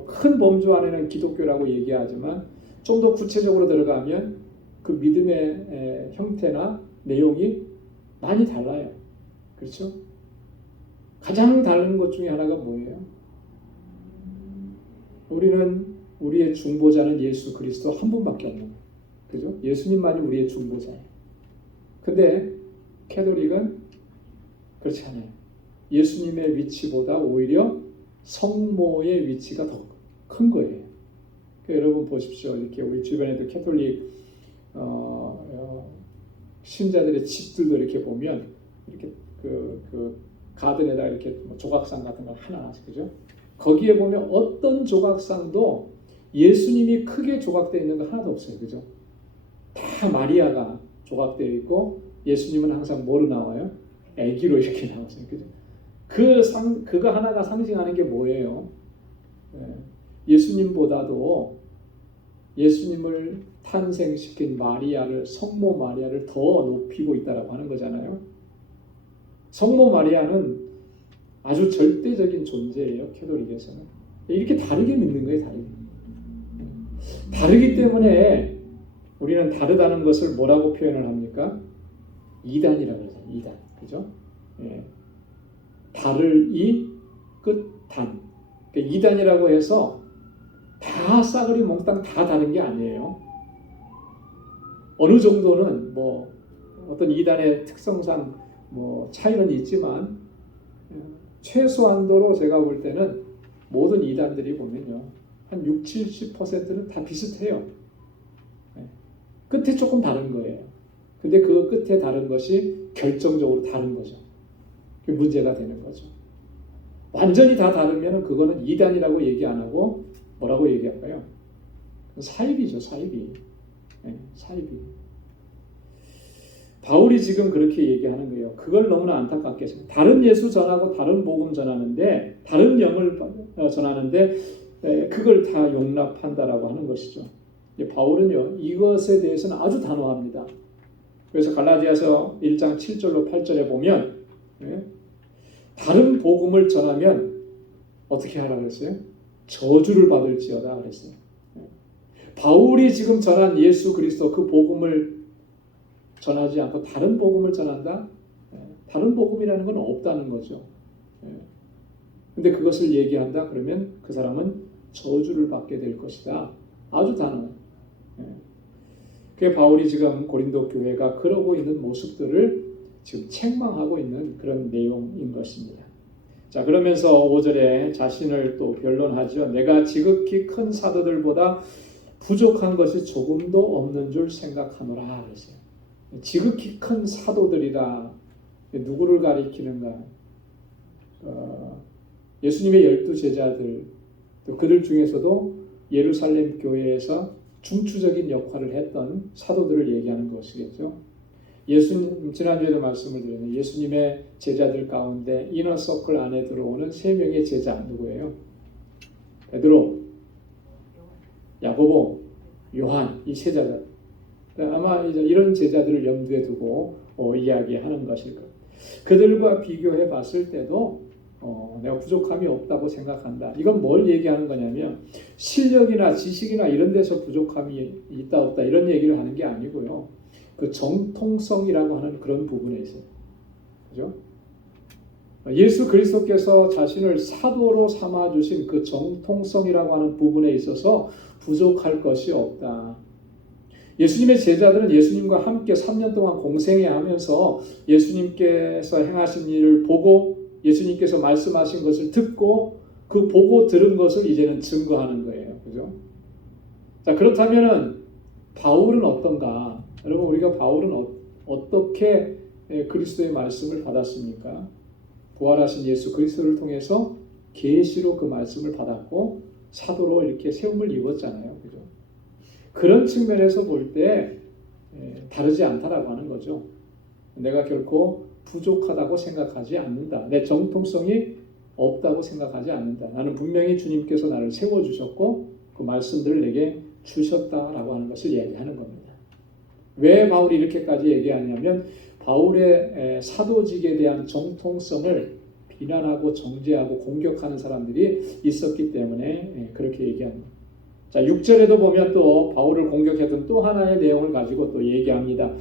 큰 범주 안에는 기독교라고 얘기하지만 좀 더 구체적으로 들어가면 그 믿음의 형태나 내용이 많이 달라요. 그렇죠? 가장 다른 것 중에 하나가 뭐예요? 우리는 우리의 중보자는 예수 그리스도 한 분밖에 없는 거예요. 그죠? 예수님만이 우리의 중보자예요. 근데 캐톨릭은 그렇지 않아요. 예수님의 위치보다 오히려 성모의 위치가 더 큰 거예요. 그러니까 여러분 보십시오. 이렇게 우리 주변에도 캐톨릭 신자들의 집들도 이렇게 보면 이렇게 그 가든에다 이렇게 조각상 같은 걸 하나씩, 그죠? 거기에 보면 어떤 조각상도 예수님이 크게 조각되어 있는 거 하나도 없어요. 그죠? 다 마리아가 조각되어 있고 예수님은 항상 뭐로 나와요? 아기로 이렇게 나오세요. 그죠? 그거 하나가 상징하는 게 뭐예요? 예수님보다도 예수님을 탄생시킨 마리아를, 성모 마리아를 더 높이고 있다라고 하는 거잖아요. 성모 마리아는 아주 절대적인 존재예요. 캐톨릭에서는. 이렇게 다르게 믿는 거예요. 다르기 때문에 우리는 다르다는 것을 뭐라고 표현을 합니까? 이단이라고 해서 이단. 그죠? 예. 다를 이 끝단. 그러니까 이단이라고 해서 다 싸그리 몽땅 다 다른 게 아니에요. 어느 정도는 뭐 어떤 이단의 특성상 뭐 차이는 있지만 최소한도로 제가 볼 때는 모든 이단들이 보면요. 한 60-70%는 다 비슷해요. 끝에 조금 다른 거예요. 근데 그 끝에 다른 것이 결정적으로 다른 거죠. 그게 문제가 되는 거죠. 완전히 다 다르면 그거는 이단이라고 얘기 안 하고 뭐라고 얘기할까요? 사이비죠, 사이비. 사이비. 바울이 지금 그렇게 얘기하는 거예요. 그걸 너무나 안타깝게 해서 다른 예수 전하고 다른 복음 전하는데 다른 영을 전하는데 그걸 다 용납한다라고 하는 것이죠. 바울은요 이것에 대해서는 아주 단호합니다. 그래서 갈라디아서 1장 7절로 8절에 보면 다른 복음을 전하면 어떻게 하라고 했어요? 저주를 받을지어다 그랬어요. 바울이 지금 전한 예수 그리스도 그 복음을 전하지 않고 다른 복음을 전한다? 다른 복음이라는 건 없다는 거죠. 근데 그것을 얘기한다? 그러면 그 사람은 저주를 받게 될 것이다. 아주 단호해. 그게 바울이 지금 고린도 교회가 그러고 있는 모습들을 지금 책망하고 있는 그런 내용인 것입니다. 자, 그러면서 5절에 자신을 또 변론하죠. 내가 지극히 큰 사도들보다 부족한 것이 조금도 없는 줄 생각하노라 그랬어요. 지극히 큰 사도들이라 누구를 가리키는가? 예수님의 12제자들 또 그들 중에서도 예루살렘 교회에서 중추적인 역할을 했던 사도들을 얘기하는 것이겠죠. 예수님 지난주에도 말씀을 드렸는데 예수님의 제자들 가운데 이너서클 안에 들어오는 3명의 제자 누구예요? 베드로, 야고보, 요한 이 세 제자. 아마 이제 이런 제자들을 염두에 두고 이야기하는 것일 거예요. 그들과 비교해 봤을 때도 내가 부족함이 없다고 생각한다. 이건 뭘 얘기하는 거냐면 실력이나 지식이나 이런 데서 부족함이 있다 없다 이런 얘기를 하는 게 아니고요. 그 정통성이라고 하는 그런 부분에 있어요. 그죠? 예수 그리스도께서 자신을 사도로 삼아주신 그 정통성이라고 하는 부분에 있어서 부족할 것이 없다. 예수님의 제자들은 예수님과 함께 3년 동안 공생애 하면서 예수님께서 행하신 일을 보고 예수님께서 말씀하신 것을 듣고 그 보고 들은 것을 이제는 증거하는 거예요. 그죠? 자, 그렇다면은 바울은 어떤가? 여러분, 우리가 바울은 어떻게 그리스도의 말씀을 받았습니까? 부활하신 예수 그리스도를 통해서 계시로 그 말씀을 받았고 사도로 이렇게 세움을 입었잖아요. 그죠? 그런 측면에서 볼 때 다르지 않다라고 하는 거죠. 내가 결코 부족하다고 생각하지 않는다. 내 정통성이 없다고 생각하지 않는다. 나는 분명히 주님께서 나를 세워주셨고 그 말씀들을 내게 주셨다라고 하는 것을 얘기하는 겁니다. 왜 바울이 이렇게까지 얘기하냐면 바울의 사도직에 대한 정통성을 비난하고 정죄하고 공격하는 사람들이 있었기 때문에 그렇게 얘기합니다. 자, 6절에도 보면 또 바울을 공격했던 또 하나의 내용을 가지고 또 얘기합니다.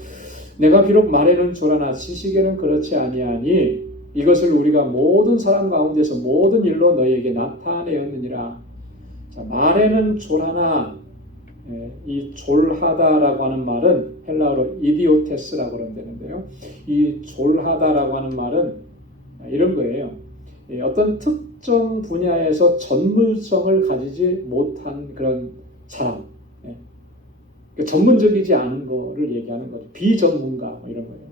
내가 비록 말에는 조라나 지식에는 그렇지 아니하니 이것을 우리가 모든 사람 가운데서 모든 일로 너희에게 나타내었느니라. 자, 말에는 조라나 이 졸하다라고 하는 말은 헬라어로 이디오테스라고 그러면 되는데요. 이 졸하다라고 하는 말은 이런 거예요. 어떤 특정 분야에서 전문성을 가지지 못한 그런 사람, 전문적이지 않은 거를 얘기하는 거죠. 비전문가 이런 거예요.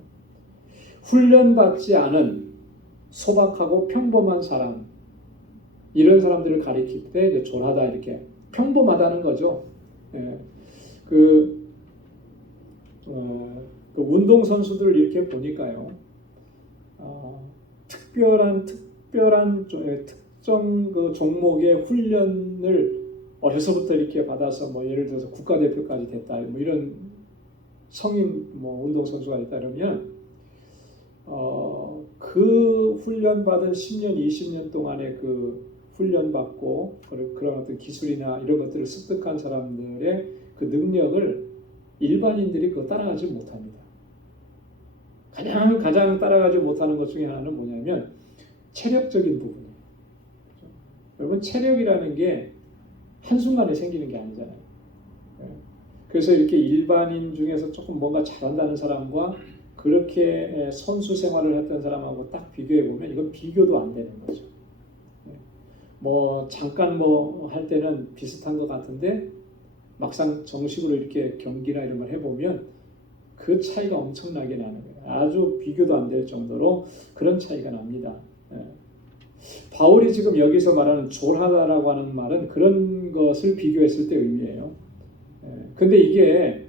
훈련받지 않은 소박하고 평범한 사람, 이런 사람들을 가리킬 때 졸하다 이렇게 평범하다는 거죠. 그 운동 선수들 이렇게 보니까요, 특별한 특정 그 종목의 훈련을 어려서부터 이렇게 받아서 뭐 예를 들어서 국가대표까지 됐다, 뭐 이런 성인 뭐 운동 선수가 있다 그러면 그 훈련 받은 10년, 20년 동안의 그 훈련 받고 그런 어떤 기술이나 이런 것들을 습득한 사람들의 그 능력을 일반인들이 그거 따라가지 못합니다. 가장 따라가지 못하는 것 중에 하나는 뭐냐면 체력적인 부분이에요. 여러분, 체력이라는 게 한순간에 생기는 게 아니잖아요. 그래서 이렇게 일반인 중에서 조금 뭔가 잘한다는 사람과 그렇게 선수 생활을 했던 사람하고 딱 비교해 보면 이건 비교도 안 되는 거죠. 뭐 잠깐 뭐 할 때는 비슷한 것 같은데 막상 정식으로 이렇게 경기나 이런 걸 해보면 그 차이가 엄청나게 나는 거예요. 아주 비교도 안 될 정도로 그런 차이가 납니다. 바울이 지금 여기서 말하는 졸하다라고 하는 말은 그런 것을 비교했을 때 의미해요. 근데 이게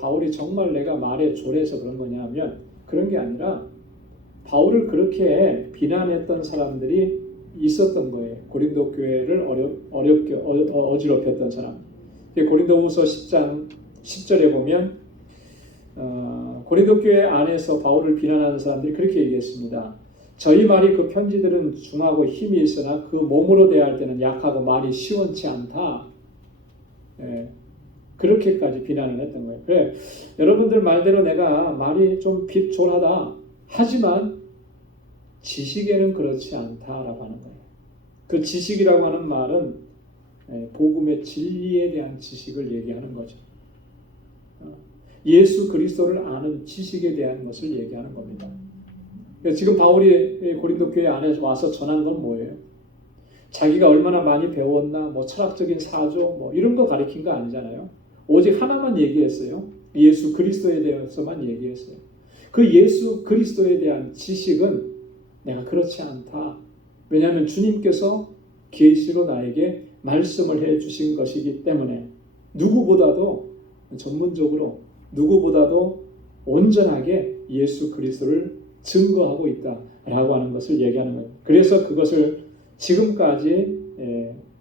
바울이 정말 내가 말에 졸해서 그런 거냐 하면 그런 게 아니라 바울을 그렇게 비난했던 사람들이 있었던 거예요. 고린도 교회를 어렵게 어지럽혔던 사람. 고린도후서 10장 10절에 보면 고린도 교회 안에서 바울을 비난하는 사람들이 그렇게 얘기했습니다. 저희 말이 그 편지들은 중하고 힘이 있으나 그 몸으로 대할 때는 약하고 말이 시원치 않다. 그렇게까지 비난을 했던 거예요. 그래, 여러분들 말대로 내가 말이 좀 빗졸하다 하지만 지식에는 그렇지 않다라고 하는 거예요. 그 지식이라고 하는 말은 복음의 진리에 대한 지식을 얘기하는 거죠. 예수 그리스도를 아는 지식에 대한 것을 얘기하는 겁니다. 지금 바울이 고린도 교회 안에 와서 전한 건 뭐예요? 자기가 얼마나 많이 배웠나, 뭐 철학적인 사조, 뭐 이런 거 가리킨 거 아니잖아요. 오직 하나만 얘기했어요. 예수 그리스도에 대해서만 얘기했어요. 그 예수 그리스도에 대한 지식은 내가 그렇지 않다. 왜냐하면 주님께서 계시로 나에게 말씀을 해주신 것이기 때문에 누구보다도 전문적으로 누구보다도 온전하게 예수 그리스도를 증거하고 있다라고 하는 것을 얘기하는 거예요. 그래서 그것을 지금까지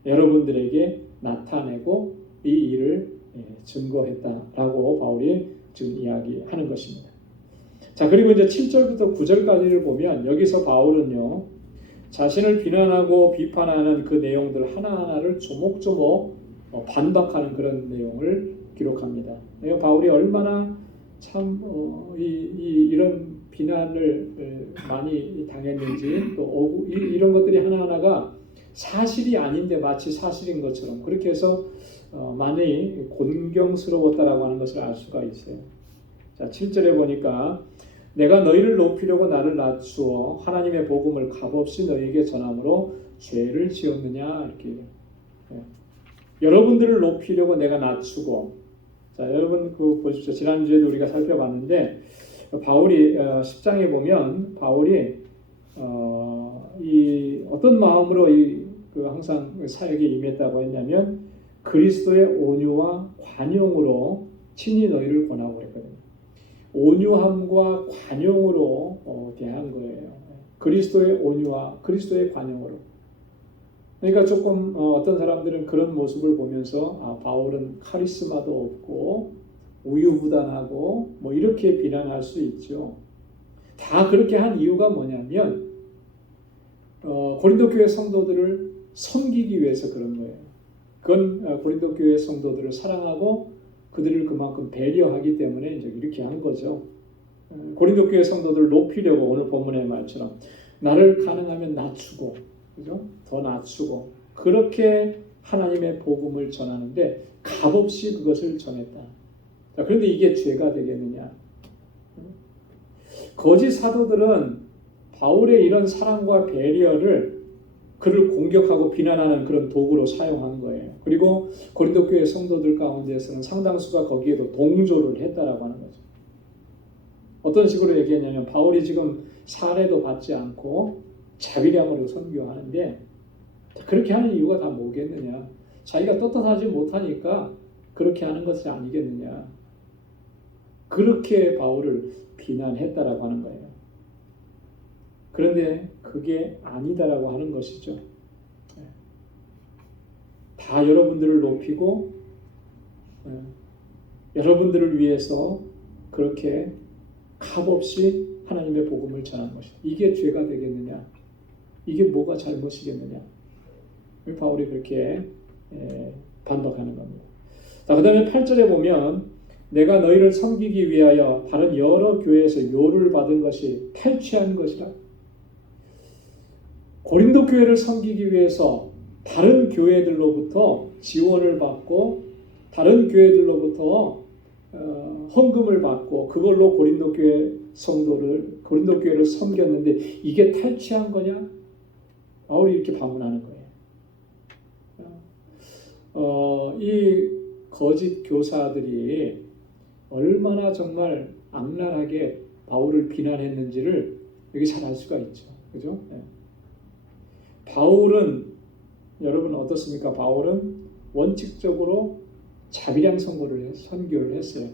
여러분들에게 나타내고 이 일을 증거했다라고 바울이 지금 이야기하는 것입니다. 자, 그리고 이제 7절부터 9절까지를 보면 여기서 바울은요, 자신을 비난하고 비판하는 그 내용들 하나하나를 조목조목 반박하는 그런 내용을 기록합니다. 바울이 얼마나 참 이런 비난을 많이 당했는지, 또 이런 것들이 하나하나가 사실이 아닌데 마치 사실인 것처럼 그렇게 해서 많이 곤경스러웠다라고 하는 것을 알 수가 있어요. 자, 7절에 보니까 내가 너희를 높이려고 나를 낮추어 하나님의 복음을 값없이 너희에게 전함으로 죄를 지었느냐 이렇게. 여러분들을 높이려고 내가 낮추고. 자, 여러분 그 보십시오. 지난주에도 우리가 살펴봤는데 바울이 10장에 보면 바울이 이 어떤 마음으로 그 항상 사역에 임했다고 했냐면 그리스도의 온유와 관용으로 친히 너희를 권하고 했거든요. 온유함과 관용으로 대한 거예요. 그리스도의 온유와 그리스도의 관용으로. 그러니까 조금 어떤 사람들은 그런 모습을 보면서 바울은 카리스마도 없고 우유부단하고 뭐 이렇게 비난할 수 있죠. 다 그렇게 한 이유가 뭐냐면 고린도 교회 성도들을 섬기기 위해서 그런 거예요. 그건 고린도 교회 성도들을 사랑하고 그들을 그만큼 배려하기 때문에 이제 이렇게 한 거죠. 고린도 교회 성도들 높이려고 오늘 본문의 말처럼 나를 가능하면 낮추고, 그죠? 더 낮추고 그렇게 하나님의 복음을 전하는데 값없이 그것을 전했다. 자, 그런데 이게 죄가 되겠느냐? 거짓 사도들은 바울의 이런 사랑과 배려를 그를 공격하고 비난하는 그런 도구로 사용한 거예요. 그리고 고린도 교회 성도들 가운데서는 상당수가 거기에도 동조를 했다라고 하는 거죠. 어떤 식으로 얘기했냐면 바울이 지금 사례도 받지 않고 자비량으로 선교하는데 그렇게 하는 이유가 다 뭐겠느냐? 자기가 떳떳하지 못하니까 그렇게 하는 것이 아니겠느냐? 그렇게 바울을 비난했다라고 하는 거예요. 그런데 그게 아니다라고 하는 것이죠. 다 여러분들을 높이고 여러분들을 위해서 그렇게 값없이 하나님의 복음을 전한 것이다. 이게 죄가 되겠느냐? 이게 뭐가 잘못이겠느냐? 바울이 그렇게 반박하는 겁니다. 자, 그 다음에 8절에 보면 내가 너희를 섬기기 위하여 다른 여러 교회에서 요를 받은 것이 탈취한 것이라. 고린도 교회를 섬기기 위해서 다른 교회들로부터 지원을 받고 다른 교회들로부터 헌금을 받고 그걸로 고린도 교회를 섬겼는데 이게 탈취한 거냐? 바울이 이렇게 반문하는 거예요. 이 거짓 교사들이 얼마나 정말 악랄하게 바울을 비난했는지를 여기 잘 알 수가 있죠. 그죠? 네. 바울은 여러분 어떻습니까? 바울은 원칙적으로 자비량 선교를 했어요.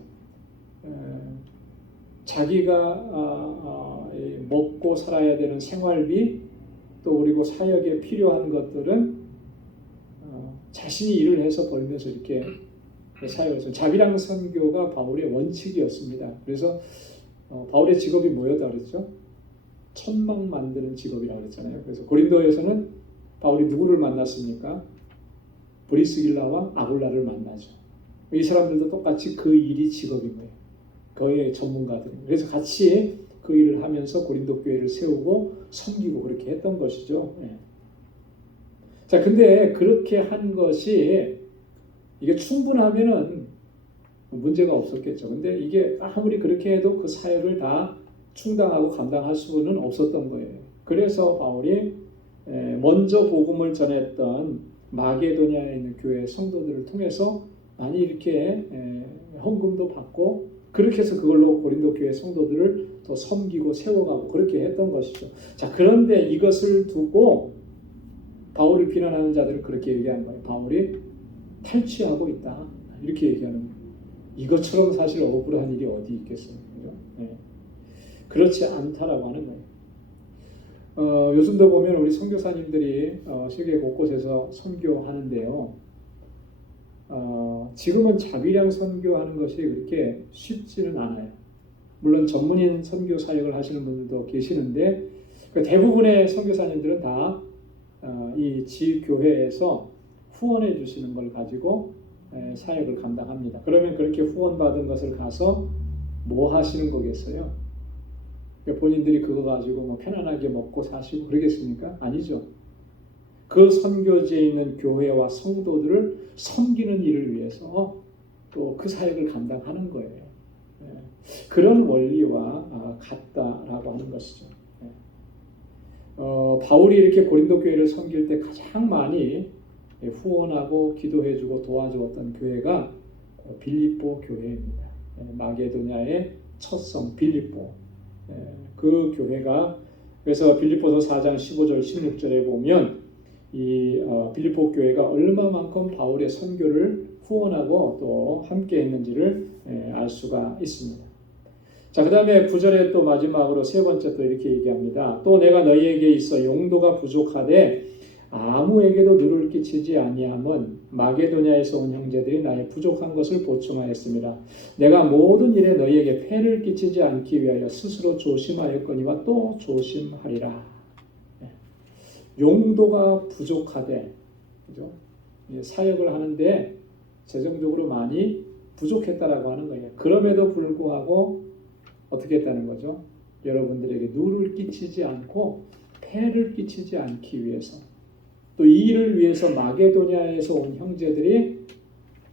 자기가 먹고 살아야 되는 생활비 또 그리고 사역에 필요한 것들은 자신이 일을 해서 벌면서 이렇게 사역해서 자비량 선교가 바울의 원칙이었습니다. 그래서 바울의 직업이 뭐였다 그랬죠? 천막 만드는 직업이라고 그랬잖아요. 그래서 고린도에서는 바울이 누구를 만났습니까? 브리스길라와 아굴라를 만나죠. 이 사람들도 똑같이 그 일이 직업인 거예요. 거의 전문가들이에요. 그래서 같이 그 일을 하면서 고린도 교회를 세우고 섬기고 그렇게 했던 것이죠. 네. 자, 근데 그렇게 한 것이 이게 충분하면은 문제가 없었겠죠. 근데 이게 아무리 그렇게 해도 그 사역을 다 충당하고 감당할 수는 없었던 거예요. 그래서 바울이 먼저 복음을 전했던 마게도냐에 있는 교회 성도들을 통해서 많이 이렇게 헌금도 받고 그렇게 해서 그걸로 고린도 교회 성도들을 더 섬기고 세워가고 그렇게 했던 것이죠. 자, 그런데 이것을 두고 바울을 비난하는 자들은 그렇게 얘기하는 거예요. 바울이 탈취하고 있다. 이렇게 얘기하는 거예요. 이것처럼 사실 억울한 일이 어디 있겠어요. 그죠? 네. 그렇지 않다라고 하는 거예요. 요즘도 보면 우리 선교사님들이 세계 곳곳에서 선교하는데요. 지금은 자비량 선교하는 것이 그렇게 쉽지는 않아요. 물론 전문인 선교 사역을 하시는 분들도 계시는데 대부분의 선교사님들은 다 이 지교회에서 후원해 주시는 걸 가지고 사역을 감당합니다. 그러면 그렇게 후원받은 것을 가서 뭐 하시는 거겠어요? 본인들이 그거 가지고 뭐 편안하게 먹고 사시고 그러겠습니까? 아니죠. 그 선교지에 있는 교회와 성도들을 섬기는 일을 위해서 또 그 사역을 감당하는 거예요. 그런 원리와 같다라고 하는 것이죠. 바울이 이렇게 고린도 교회를 섬길 때 가장 많이 후원하고 기도해주고 도와주었던 교회가 빌립보 교회입니다. 마게도냐의 첫 성 빌립보. 그 교회가 그래서 빌립보서 4장 15절 16절에 보면 이 빌립보 교회가 얼마만큼 바울의 선교를 후원하고 또 함께 했는지를 알 수가 있습니다. 자, 그 다음에 9절에 또 마지막으로 세 번째 또 이렇게 얘기합니다. 또 내가 너희에게 있어 용도가 부족하되 아무에게도 누를 끼치지 아니함은 마게도냐에서 온 형제들이 나의 부족한 것을 보충하였습니다. 내가 모든 일에 너희에게 폐를 끼치지 않기 위하여 스스로 조심하였거니와 또 조심하리라. 용도가 부족하되, 그죠? 사역을 하는데 재정적으로 많이 부족했다라고 하는 거예요. 그럼에도 불구하고 어떻게 했다는 거죠? 여러분들에게 누를 끼치지 않고 폐를 끼치지 않기 위해서, 또 이 일을 위해서 마게도냐에서 온 형제들이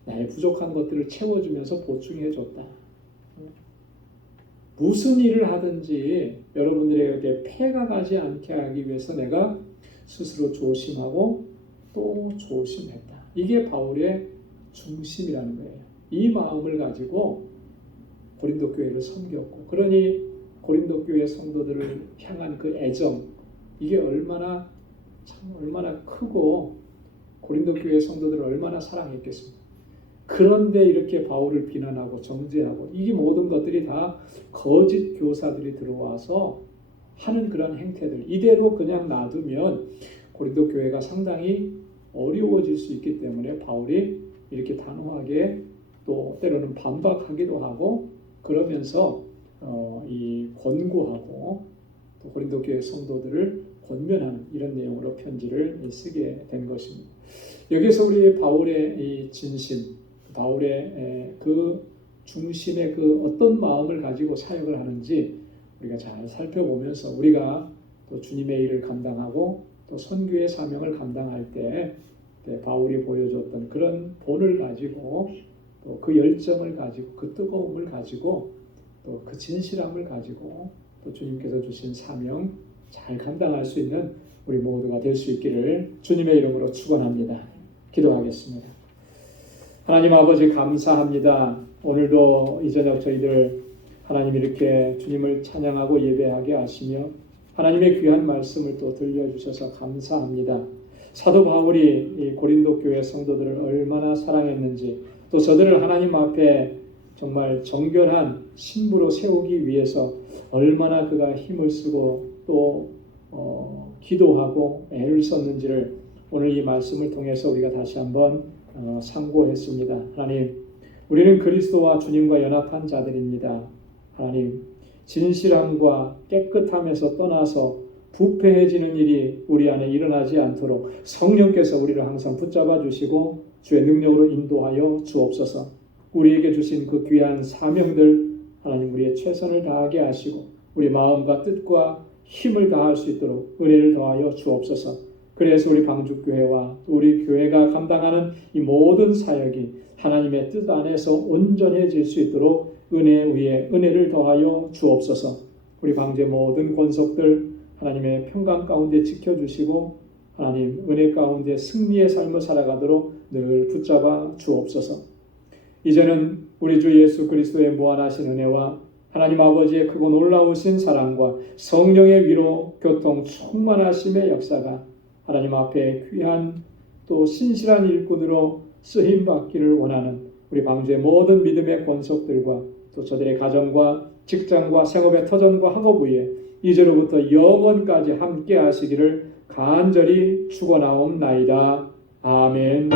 나의 부족한 것들을 채워주면서 보충해 줬다. 무슨 일을 하든지 여러분들에게 폐가 가지 않게 하기 위해서 내가 스스로 조심하고 또 조심했다. 이게 바울의 중심이라는 거예요. 이 마음을 가지고 고린도 교회를 섬겼고, 그러니 고린도 교회 성도들을 향한 그 애정, 이게 얼마나 크고 고린도 교회 성도들을 얼마나 사랑했겠습니까? 그런데 이렇게 바울을 비난하고 정죄하고, 이 모든 것들이 다 거짓 교사들이 들어와서 하는 그런 행태들, 이대로 그냥 놔두면 고린도 교회가 상당히 어려워질 수 있기 때문에 바울이 이렇게 단호하게, 또 때로는 반박하기도 하고, 그러면서 이 권고하고 또 고린도 교회 성도들을 권면하는 이런 내용으로 편지를 쓰게 된 것입니다. 여기서 우리 바울의 이 진심, 바울의 그 중심의 그 어떤 마음을 가지고 사역을 하는지 우리가 잘 살펴보면서, 우리가 또 주님의 일을 감당하고 또 선교의 사명을 감당할 때 바울이 보여줬던 그런 본을 가지고, 또 그 열정을 가지고, 그 뜨거움을 가지고, 또 그 진실함을 가지고 또 주님께서 주신 사명 잘 감당할 수 있는 우리 모두가 될 수 있기를 주님의 이름으로 축원합니다. 기도하겠습니다. 하나님 아버지, 감사합니다. 오늘도 이 저녁 저희들 하나님 이렇게 주님을 찬양하고 예배하게 하시며 하나님의 귀한 말씀을 또 들려주셔서 감사합니다. 사도 바울이 이 고린도 교회 성도들을 얼마나 사랑했는지, 또 저들을 하나님 앞에 정말 정결한 신부로 세우기 위해서 얼마나 그가 힘을 쓰고 또 기도하고 애를 썼는지를 오늘 이 말씀을 통해서 우리가 다시 한번 상고했습니다. 하나님, 우리는 그리스도와 주님과 연합한 자들입니다. 하나님, 진실함과 깨끗함에서 떠나서 부패해지는 일이 우리 안에 일어나지 않도록 성령께서 우리를 항상 붙잡아 주시고 주의 능력으로 인도하여 주옵소서. 우리에게 주신 그 귀한 사명들 하나님 우리의 최선을 다하게 하시고 우리 마음과 뜻과 힘을 다할 수 있도록 은혜를 더하여 주옵소서. 그래서 우리 방주교회와 우리 교회가 감당하는 이 모든 사역이 하나님의 뜻 안에서 온전해질 수 있도록 은혜 위에 은혜를 더하여 주옵소서. 우리 방주의 모든 권속들 하나님의 평강 가운데 지켜주시고 하나님 은혜 가운데 승리의 삶을 살아가도록 늘 붙잡아 주옵소서. 이제는 우리 주 예수 그리스도의 무한하신 은혜와 하나님 아버지의 크고 놀라우신 사랑과 성령의 위로 교통 충만하심의 역사가 하나님 앞에 귀한 또 신실한 일꾼으로 쓰임받기를 원하는 우리 방주의 모든 믿음의 권속들과 또 저들의 가정과 직장과 생업의 터전과 학업 위에 이제로부터 영원까지 함께 하시기를 간절히 축원하옵나이다. 아멘.